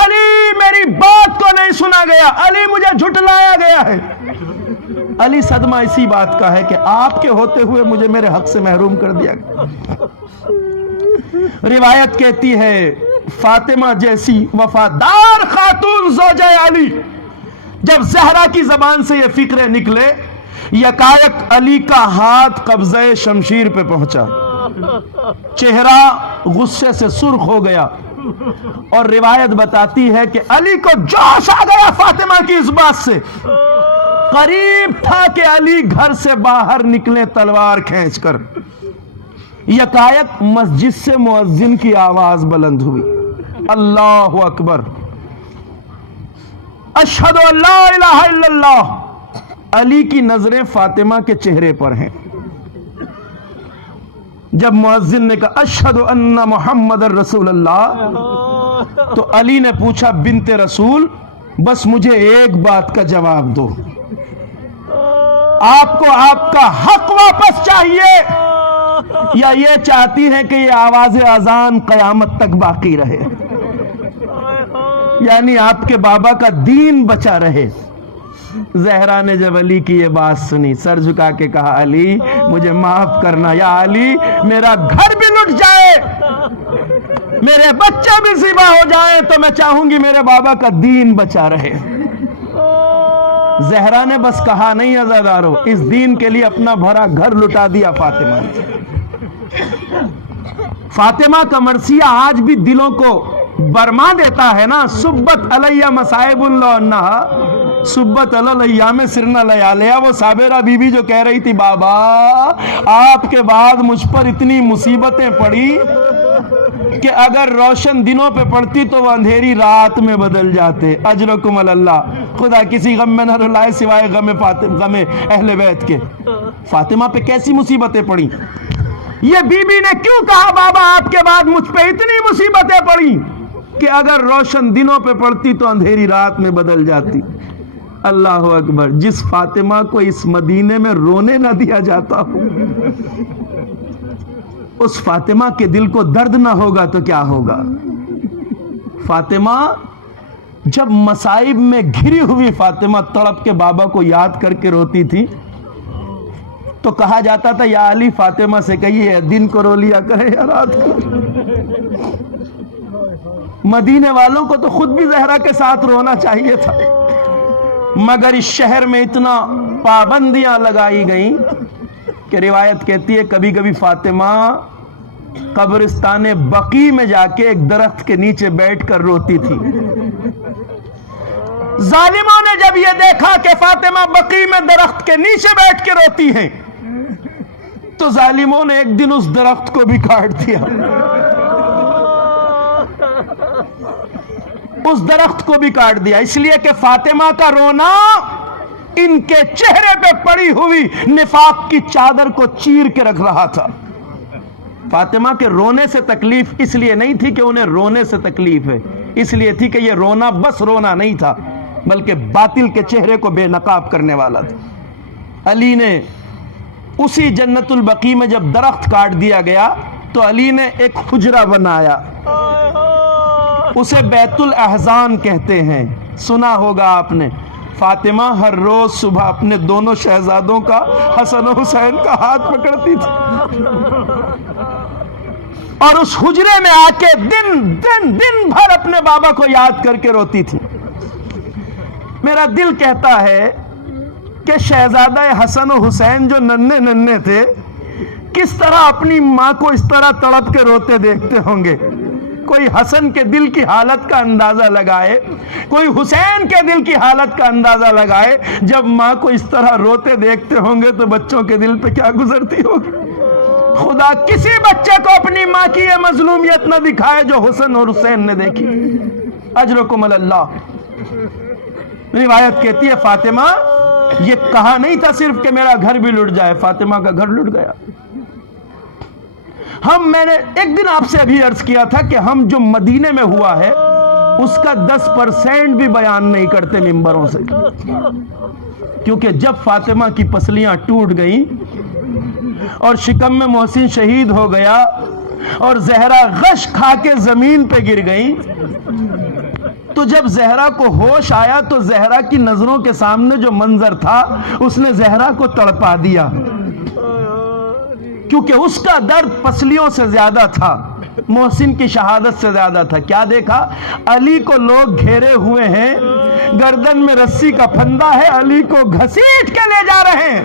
علی میری بات کو نہیں سنا گیا. علی مجھے جھٹلایا گیا ہے. علی صدمہ اسی بات کا ہے کہ آپ کے ہوتے ہوئے مجھے میرے حق سے محروم کر دیا گیا. روایت کہتی ہے فاطمہ جیسی وفادار خاتون زوجہ علی, جب زہرا کی زبان سے یہ فکرے نکلے, یکایک علی کا ہاتھ قبضہ شمشیر پہ پہنچا, چہرہ غصے سے سرخ ہو گیا, اور روایت بتاتی ہے کہ علی کو جوش آ گیا فاطمہ کی اس بات سے. قریب تھا کہ علی گھر سے باہر نکلے تلوار کھینچ کر. یکایک مسجد سے مؤذن کی آواز بلند ہوئی, اللہ اکبر, اشہد ان لا الہ الا اللہ. علی کی نظریں فاطمہ کے چہرے پر ہیں. جب مؤذن نے کہا اشہد ان محمد رسول اللہ, تو علی نے پوچھا بنت رسول بس مجھے ایک بات کا جواب دو, آپ کو آپ کا حق واپس چاہیے یا یہ چاہتی ہیں کہ یہ آواز اذان قیامت تک باقی رہے, یعنی آپ کے بابا کا دین بچا رہے. زہرا نے جب علی کی یہ بات سنی, سر جھکا کے کہا علی مجھے معاف کرنا, یا علی میرا گھر بھی لٹ جائے, میرے بچے بھی ذبح ہو جائیں, تو میں چاہوں گی میرے بابا کا دین بچا رہے. زہرا نے بس کہا نہیں عزادارو, اس دین کے لیے اپنا بھرا گھر لٹا دیا فاطمہ نے. فاطمہ کا مرثیہ آج بھی دلوں کو برما دیتا ہے نا. سبت علیہ مصائب اللہ انہا سبت علیہ سرنا لیالیا. وہ صابرہ بی بی جو کہہ رہی تھی بابا آپ کے بعد مجھ پر اتنی مصیبتیں پڑی, کہ اگر روشن دنوں پہ پڑتی تو وہ اندھیری رات میں بدل جاتے. اجرکم اللہ. خدا کسی غم میں نہ رلائے سوائے غم اہل بیت کے. فاطمہ پہ کیسی مصیبتیں پڑی. یہ بی بی نے کیوں کہا بابا آپ کے بعد مجھ پہ اتنی مصیبتیں پڑی کہ اگر روشن دنوں پہ پڑتی تو اندھیری رات میں بدل جاتی. اللہ اکبر. جس فاطمہ کو اس مدینے میں رونے نہ دیا جاتا ہو, اس فاطمہ کے دل کو درد نہ ہوگا تو کیا ہوگا. فاطمہ جب مصائب میں گھری ہوئی فاطمہ تڑپ کے بابا کو یاد کر کے روتی تھی تو کہا جاتا تھا یا علی فاطمہ سے کہیے دن کو رو لیا کرے یا رات کو. مدینے والوں کو تو خود بھی زہرا کے ساتھ رونا چاہیے تھا, مگر اس شہر میں اتنا پابندیاں لگائی گئیں کہ روایت کہتی ہے کبھی کبھی فاطمہ قبرستان بقیع میں جا کے ایک درخت کے نیچے بیٹھ کر روتی تھی. ظالموں نے جب یہ دیکھا کہ فاطمہ بقیع میں درخت کے نیچے بیٹھ کے روتی ہیں تو ظالموں نے ایک دن اس درخت کو بھی کاٹ دیا. اس درخت کو بھی کاٹ دیا, اس لیے کہ فاطمہ کا رونا ان کے چہرے پہ پڑی ہوئی نفاق کی چادر کو چیر کے رکھ رہا تھا. فاطمہ کے رونے سے تکلیف اس لیے نہیں تھی کہ انہیں رونے سے تکلیف ہے, اس لیے تھی کہ یہ رونا بس رونا نہیں تھا بلکہ باطل کے چہرے کو بے نقاب کرنے والا تھا. علی نے اسی جنت البقیع میں جب درخت کاٹ دیا گیا تو علی نے ایک حجرہ بنایا, اسے بیت الاحزان کہتے ہیں, سنا ہوگا آپ نے. فاطمہ ہر روز صبح اپنے دونوں شہزادوں کا حسن و حسین کا ہاتھ پکڑتی تھی اور اس حجرے میں آ کے دن بھر اپنے بابا کو یاد کر کے روتی تھی. میرا دل کہتا ہے کہ شہزادہ حسن و حسین جو ننھے تھے کس طرح اپنی ماں کو اس طرح تڑپ کے روتے دیکھتے ہوں گے. کوئی حسن کے دل کی حالت کا اندازہ لگائے, کوئی حسین کے دل کی حالت کا اندازہ لگائے. جب ماں کو اس طرح روتے دیکھتے ہوں گے تو بچوں کے دل پہ کیا گزرتی ہوگی. خدا کسی بچے کو اپنی ماں کی یہ مظلومیت نہ دکھائے جو حسن اور حسین نے دیکھی. اجرکم اللہ. روایت کہتی ہے فاطمہ یہ کہا نہیں تھا صرف کہ میرا گھر بھی لٹ جائے, فاطمہ کا گھر لٹ گیا. میں نے ایک دن آپ سے ابھی عرض کیا تھا کہ ہم جو مدینے میں ہوا ہے اس کا 10% بھی بیان نہیں کرتے ممبروں سے, کیونکہ جب فاطمہ کی پسلیاں ٹوٹ گئیں اور شکم میں محسن شہید ہو گیا اور زہرا غش کھا کے زمین پہ گر گئیں تو جب زہرا کو ہوش آیا تو زہرا کی نظروں کے سامنے جو منظر تھا اس نے زہرا کو تڑپا دیا, کیونکہ اس کا درد پسلیوں سے زیادہ تھا, محسن کی شہادت سے زیادہ تھا. کیا دیکھا؟ علی کو لوگ گھیرے ہوئے ہیں, گردن میں رسی کا پھندا ہے, علی کو گھسیٹ کے لے جا رہے ہیں.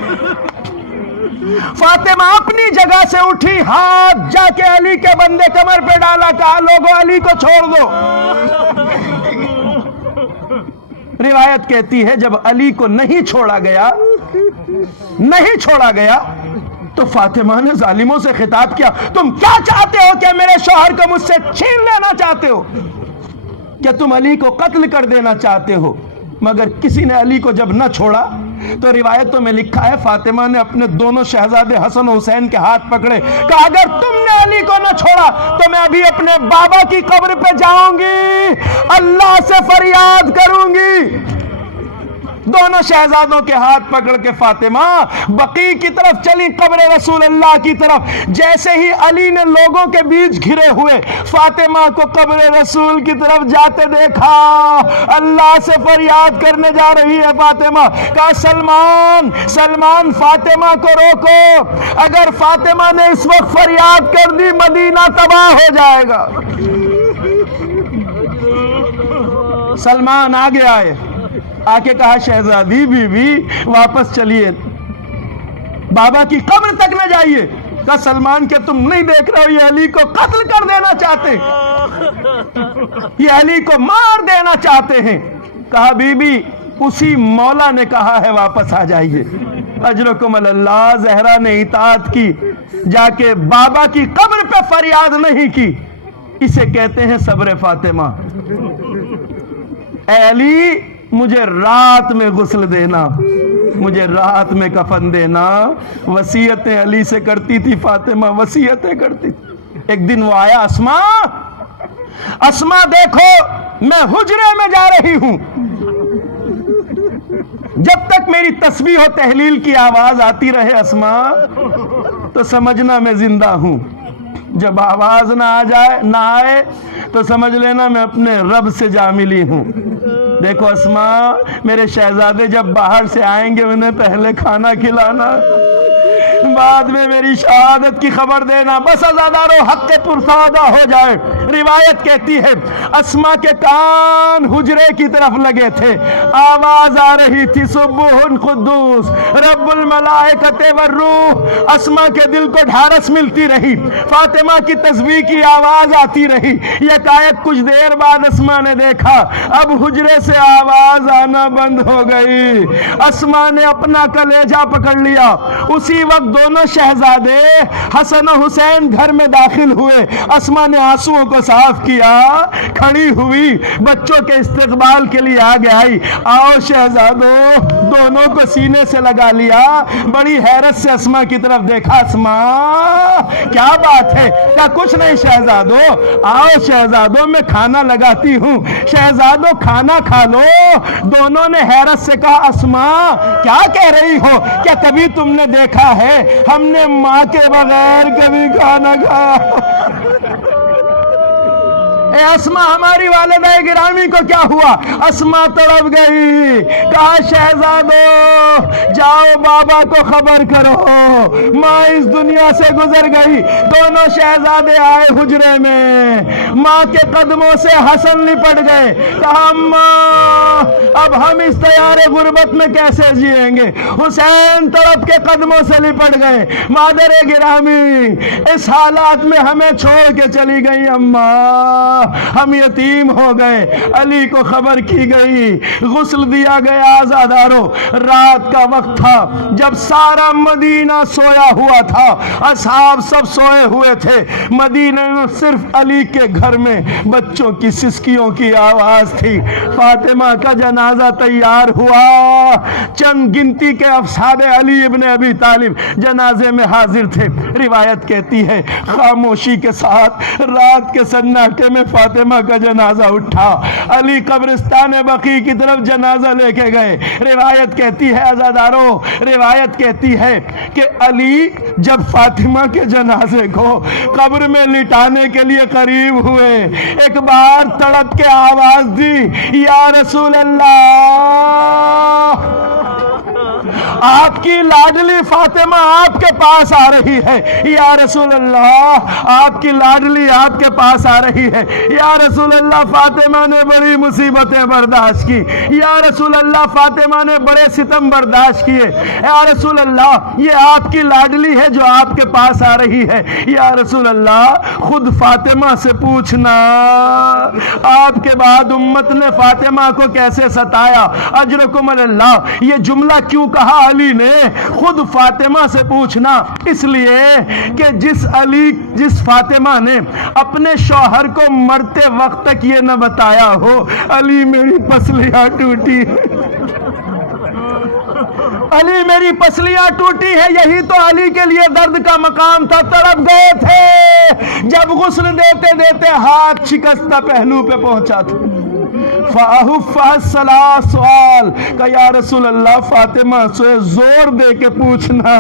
فاطمہ اپنی جگہ سے اٹھی, ہاتھ جا کے علی کے بندے کمر پہ ڈالا, کہا لوگوں علی کو چھوڑ دو. روایت کہتی ہے جب علی کو نہیں چھوڑا گیا تو فاطمہ نے ظالموں سے خطاب کیا, تم کیا چاہتے ہو کہ میرے شوہر کو مجھ سے چھین لینا چاہتے ہو, کیا تم علی کو قتل کر دینا چاہتے ہو؟ مگر کسی نے علی کو جب نہ چھوڑا تو روایتوں میں لکھا ہے فاطمہ نے اپنے دونوں شہزادے حسن و حسین کے ہاتھ پکڑے, کہا اگر تم نے علی کو نہ چھوڑا تو میں ابھی اپنے بابا کی قبر پہ جاؤں گی, اللہ سے فریاد کروں گی. دونوں شہزادوں کے ہاتھ پکڑ کے فاطمہ بقیع کی طرف چلی, قبر رسول اللہ کی طرف. جیسے ہی علی نے لوگوں کے بیچ گھرے ہوئے فاطمہ کو قبر رسول کی طرف جاتے دیکھا, اللہ سے فریاد کرنے جا رہی ہے فاطمہ. کہا سلمان فاطمہ کو روکو, اگر فاطمہ نے اس وقت فریاد کر دی مدینہ تباہ ہو جائے گا. سلمان آگے آئے, آ کے کہا شہزادی بی بی واپس چلیے, بابا کی قبر تک نہ جائیے. کہا سلمان کیا تم نہیں دیکھ رہے ہو یہ علی کو قتل کر دینا چاہتے ہیں, یہ علی کو مار دینا چاہتے ہیں. کہا بی بی اسی مولا نے کہا ہے واپس آ جائیے. اجرکم اللہ. زہرا نے اطاعت کی, جا کے بابا کی قبر پہ فریاد نہیں کی, اسے کہتے ہیں صبر فاطمہ۔ اے علی مجھے رات میں غسل دینا، مجھے رات میں کفن دینا۔ وصیتیں علی سے کرتی تھی فاطمہ، وصیتیں کرتی تھی۔ ایک دن وہ آیا، اسما دیکھو میں حجرے میں جا رہی ہوں، جب تک میری تسبیح و تحلیل کی آواز آتی رہے اسما تو سمجھنا میں زندہ ہوں، جب آواز نہ آئے تو سمجھ لینا میں اپنے رب سے جا ملی ہوں۔ دیکھو اسما، میرے شہزادے جب باہر سے آئیں گے انہیں پہلے کھانا کھلانا، بعد میں میری شہادت کی خبر دینا، بس عزادارو حق کے پرسادہ ہو جائے۔ روایت کہتی ہے اسما کے کان حجرے کی طرف لگے تھے، آواز آ رہی تھی سبوح قدوس رب الملائکۃ والروح۔ اسما کے دل کو ڈھارس ملتی رہی، فاطمہ کی تسبیح کی آواز آتی رہی۔ یکایک کچھ دیر بعد اسما نے دیکھا اب حجرے سے آواز آنا بند ہو گئی۔ اسما نے اپنا کلیجہ پکڑ لیا۔ اسی وقت دونوں شہزادے حسن و حسین گھر میں داخل ہوئے۔ اسما نے آنسوؤں کو صاف کیا، کھڑی ہوئی، بچوں کے استقبال کے لیے آگے آئی۔ آؤ شہزادوں، دونوں کو سینے سے لگا لیا، بڑی حیرت سے اسما کی طرف دیکھا۔ اسما کیا بات ہے؟ کیا کچھ نہیں شہزادوں، آؤ شہزادوں میں کھانا لگاتی ہوں، شہزادوں کھانا کھا لو۔ دونوں نے حیرت سے کہا اسما کیا کہہ رہی ہو؟ کیا کبھی تم نے دیکھا ہے ہم نے ماں کے بغیر کبھی کھانا کھایا؟ اے اسما ہماری والدہ گرامی کو کیا ہوا؟ اسما تڑپ گئی، کہا شہزادو جاؤ بابا کو خبر کرو، ماں اس دنیا سے گزر گئی۔ دونوں شہزادے آئے حجرے میں، ماں کے قدموں سے حسن لپٹ گئے، کہا اماں اب ہم اس تیار غربت میں کیسے جئیں گے؟ حسین تڑپ کے قدموں سے لپٹ گئے، مادر گرامی اس حالات میں ہمیں چھوڑ کے چلی گئی، اماں ہم یتیم ہو گئے۔ علی کو خبر کی گئی، غسل دیا گیا۔ عزادارو رات کا وقت تھا، جب سارا مدینہ سویا ہوا تھا، اصحاب سب سوئے ہوئے تھے، مدینہ میں صرف علی کے گھر میں بچوں کی سسکیوں کی آواز تھی۔ فاطمہ کا جنازہ تیار ہوا، چند گنتی کے اصحاب علی ابن ابی طالب جنازے میں حاضر تھے۔ روایت کہتی ہے خاموشی کے ساتھ رات کے سناٹے میں فاطمہ کا جنازہ اٹھا، علی قبرستان بقیع کی طرف جنازہ لے کے گئے۔ روایت کہتی ہے عزادارو، روایت کہتی ہے کہ علی جب فاطمہ کے جنازے کو قبر میں لٹانے کے لیے قریب ہوئے، ایک بار تڑپ کے آواز دی یا رسول اللہ، آپ کی لاڈلی فاطمہ آپ کے پاس آ رہی ہے، یا رسول اللہ آپ کی لاڈلی آپ کے پاس آ رہی ہے، یا رسول اللہ فاطمہ نے بڑی مصیبتیں برداشت کی، یا رسول اللہ فاطمہ نے بڑے ستم برداشت کیے، یا رسول اللہ یہ آپ کی لاڈلی ہے جو آپ کے پاس آ رہی ہے، یا رسول اللہ خود فاطمہ سے پوچھنا آپ کے بعد امت نے فاطمہ کو کیسے ستایا، اجرکم اللہ۔ یہ جملہ کیوں کہا علی نے خود فاطمہ سے پوچھنا؟ اس لیے کہ جس فاطمہ نے اپنے شوہر کو مرتے وقت تک یہ نہ بتایا ہو علی میری پسلیاں ٹوٹی، علی میری پسلیاں ٹوٹی ہے، یہی تو علی کے لیے درد کا مقام تھا۔ تڑپ گئے تھے جب غسل دیتے دیتے ہاتھ شکستہ پہلو پہ پہنچا تھا۔ فَأَحُفَّ الثَّلَاث سوال کہ یا رسول اللہ فاطمہ سے زور دے کے پوچھنا،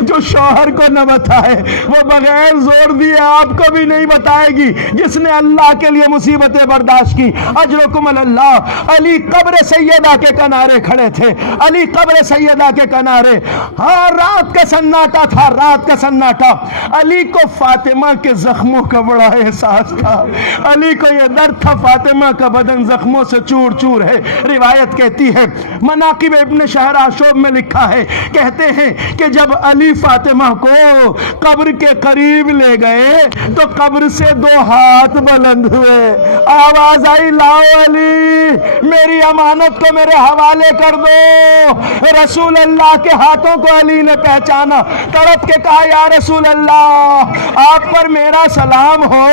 جو شوہر کو نہ بتائے وہ بغیر زور دیے آپ کو بھی نہیں بتائے گی، جس نے اللہ کے لیے مصیبتیں برداشت کی۔ اجرکم اللہ۔ علی قبر سیدہ کے کنارے کھڑے تھے، علی قبر سیدہ کے کنارے، ہاں رات کا سناٹا تھا، رات کا سناٹا۔ علی کو فاطمہ کے زخموں کا بڑا احساس تھا، علی کو یہ درد تھا فاطمہ کا بدن زخم زخموں سے چور چور ہے۔ روایت کہتی ہے، مناقب ابن شہراشوب میں لکھا ہے، کہتے ہیں کہ جب علی فاطمہ کو قبر کے قریب لے گئے تو قبر سے 2 ہاتھ بلند ہوئے، آواز آئی لاؤ علی، میری امانت کو میرے حوالے کر دو۔ رسول اللہ کے ہاتھوں کو علی نے پہچانا، تڑپ کے کہا یا رسول اللہ آپ پر میرا سلام ہو،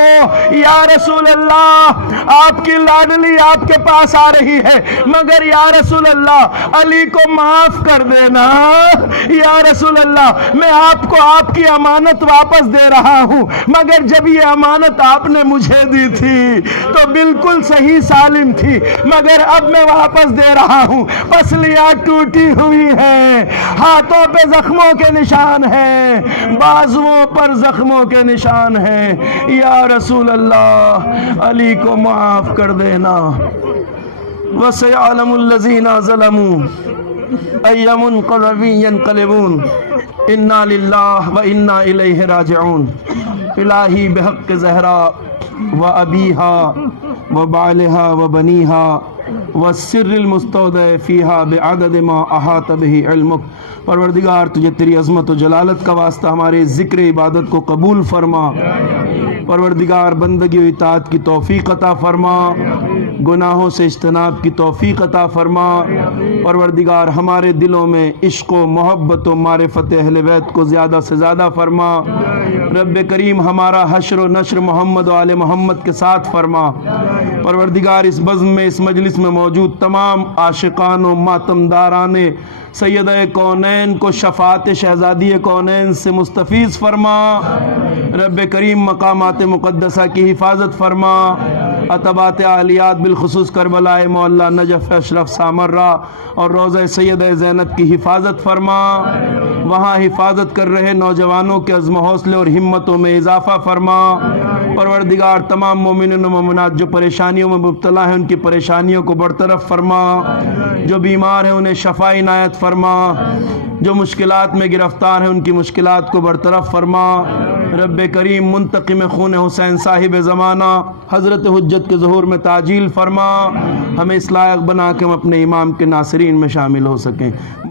یا رسول اللہ آپ کی لاڈلی آپ کے پاس آ رہی ہے، مگر یا رسول اللہ علی کو معاف کر دینا، یا رسول اللہ میں آپ کو آپ کی امانت واپس دے رہا ہوں، مگر جب یہ امانت آپ نے مجھے دی تھی تو بالکل صحیح سالم تھی، مگر اب میں واپس دے رہا ہوں، پسلیاں ٹوٹی ہوئی ہیں، ہاتھوں پہ زخموں کے نشان ہیں، بازوؤں پر زخموں کے نشان ہیں، یا رسول اللہ علی کو معاف کر دینا۔ وَسَيَعْلَمُ الَّذِينَ ظَلَمُوا أَيَّ مُنقَلَبٍ يَنقَلِبُونَ اِنَّا لِلَّهِ وَإِنَّا إِلَيْهِ رَاجِعُونَ۔ الہی بحق زہرا و ابیہا و بالہا و بنیہا والسر المستودع فیہا بعدد ما احاط بہ علمک۔ پروردگار تجھے تیری عظمت و جلالت کا واسطہ ہمارے ذکر عبادت کو قبول فرما، پروردگار بندگی و اطاعت کی توفیق عطا فرما، گناہوں سے اجتناب کی توفیق عطا فرما، پروردگار ہمارے دلوں میں عشق و محبت و معرفت اہل بیت کو زیادہ سے زیادہ فرما، رب کریم ہمارا حشر و نشر محمد و آل محمد کے ساتھ فرما، پروردگار اس بزم میں اس مجلس میں موجود تمام عاشقان و ماتمداران سیدہ کونین کو شفاعت شہزادی کونین سے مستفیض فرما، رب کریم مقامات مقدسہ کی حفاظت فرما، عتبات عالیات بالخصوص کربلا معلیٰ نجف اشرف سامرہ اور روضہ سیدہ زینب کی حفاظت فرما، وہاں حفاظت کر رہے نوجوانوں کے عزم و حوصلے اور ہمتوں میں اضافہ فرما، پروردگار تمام مومنین و مومنات جو پریشانیوں میں مبتلا ہیں ان کی پریشانیوں کو برطرف فرما، جو بیمار ہیں انہیں شفا عنایت فرما، جو مشکلات میں گرفتار ہیں ان کی مشکلات کو برطرف فرما، رب کریم منتقم خون حسین صاحب زمانہ حضرت حجت کے ظہور میں تعجیل فرما، ہمیں اس لائق بنا کہ ہم اپنے امام کے ناصرین میں شامل ہو سکیں۔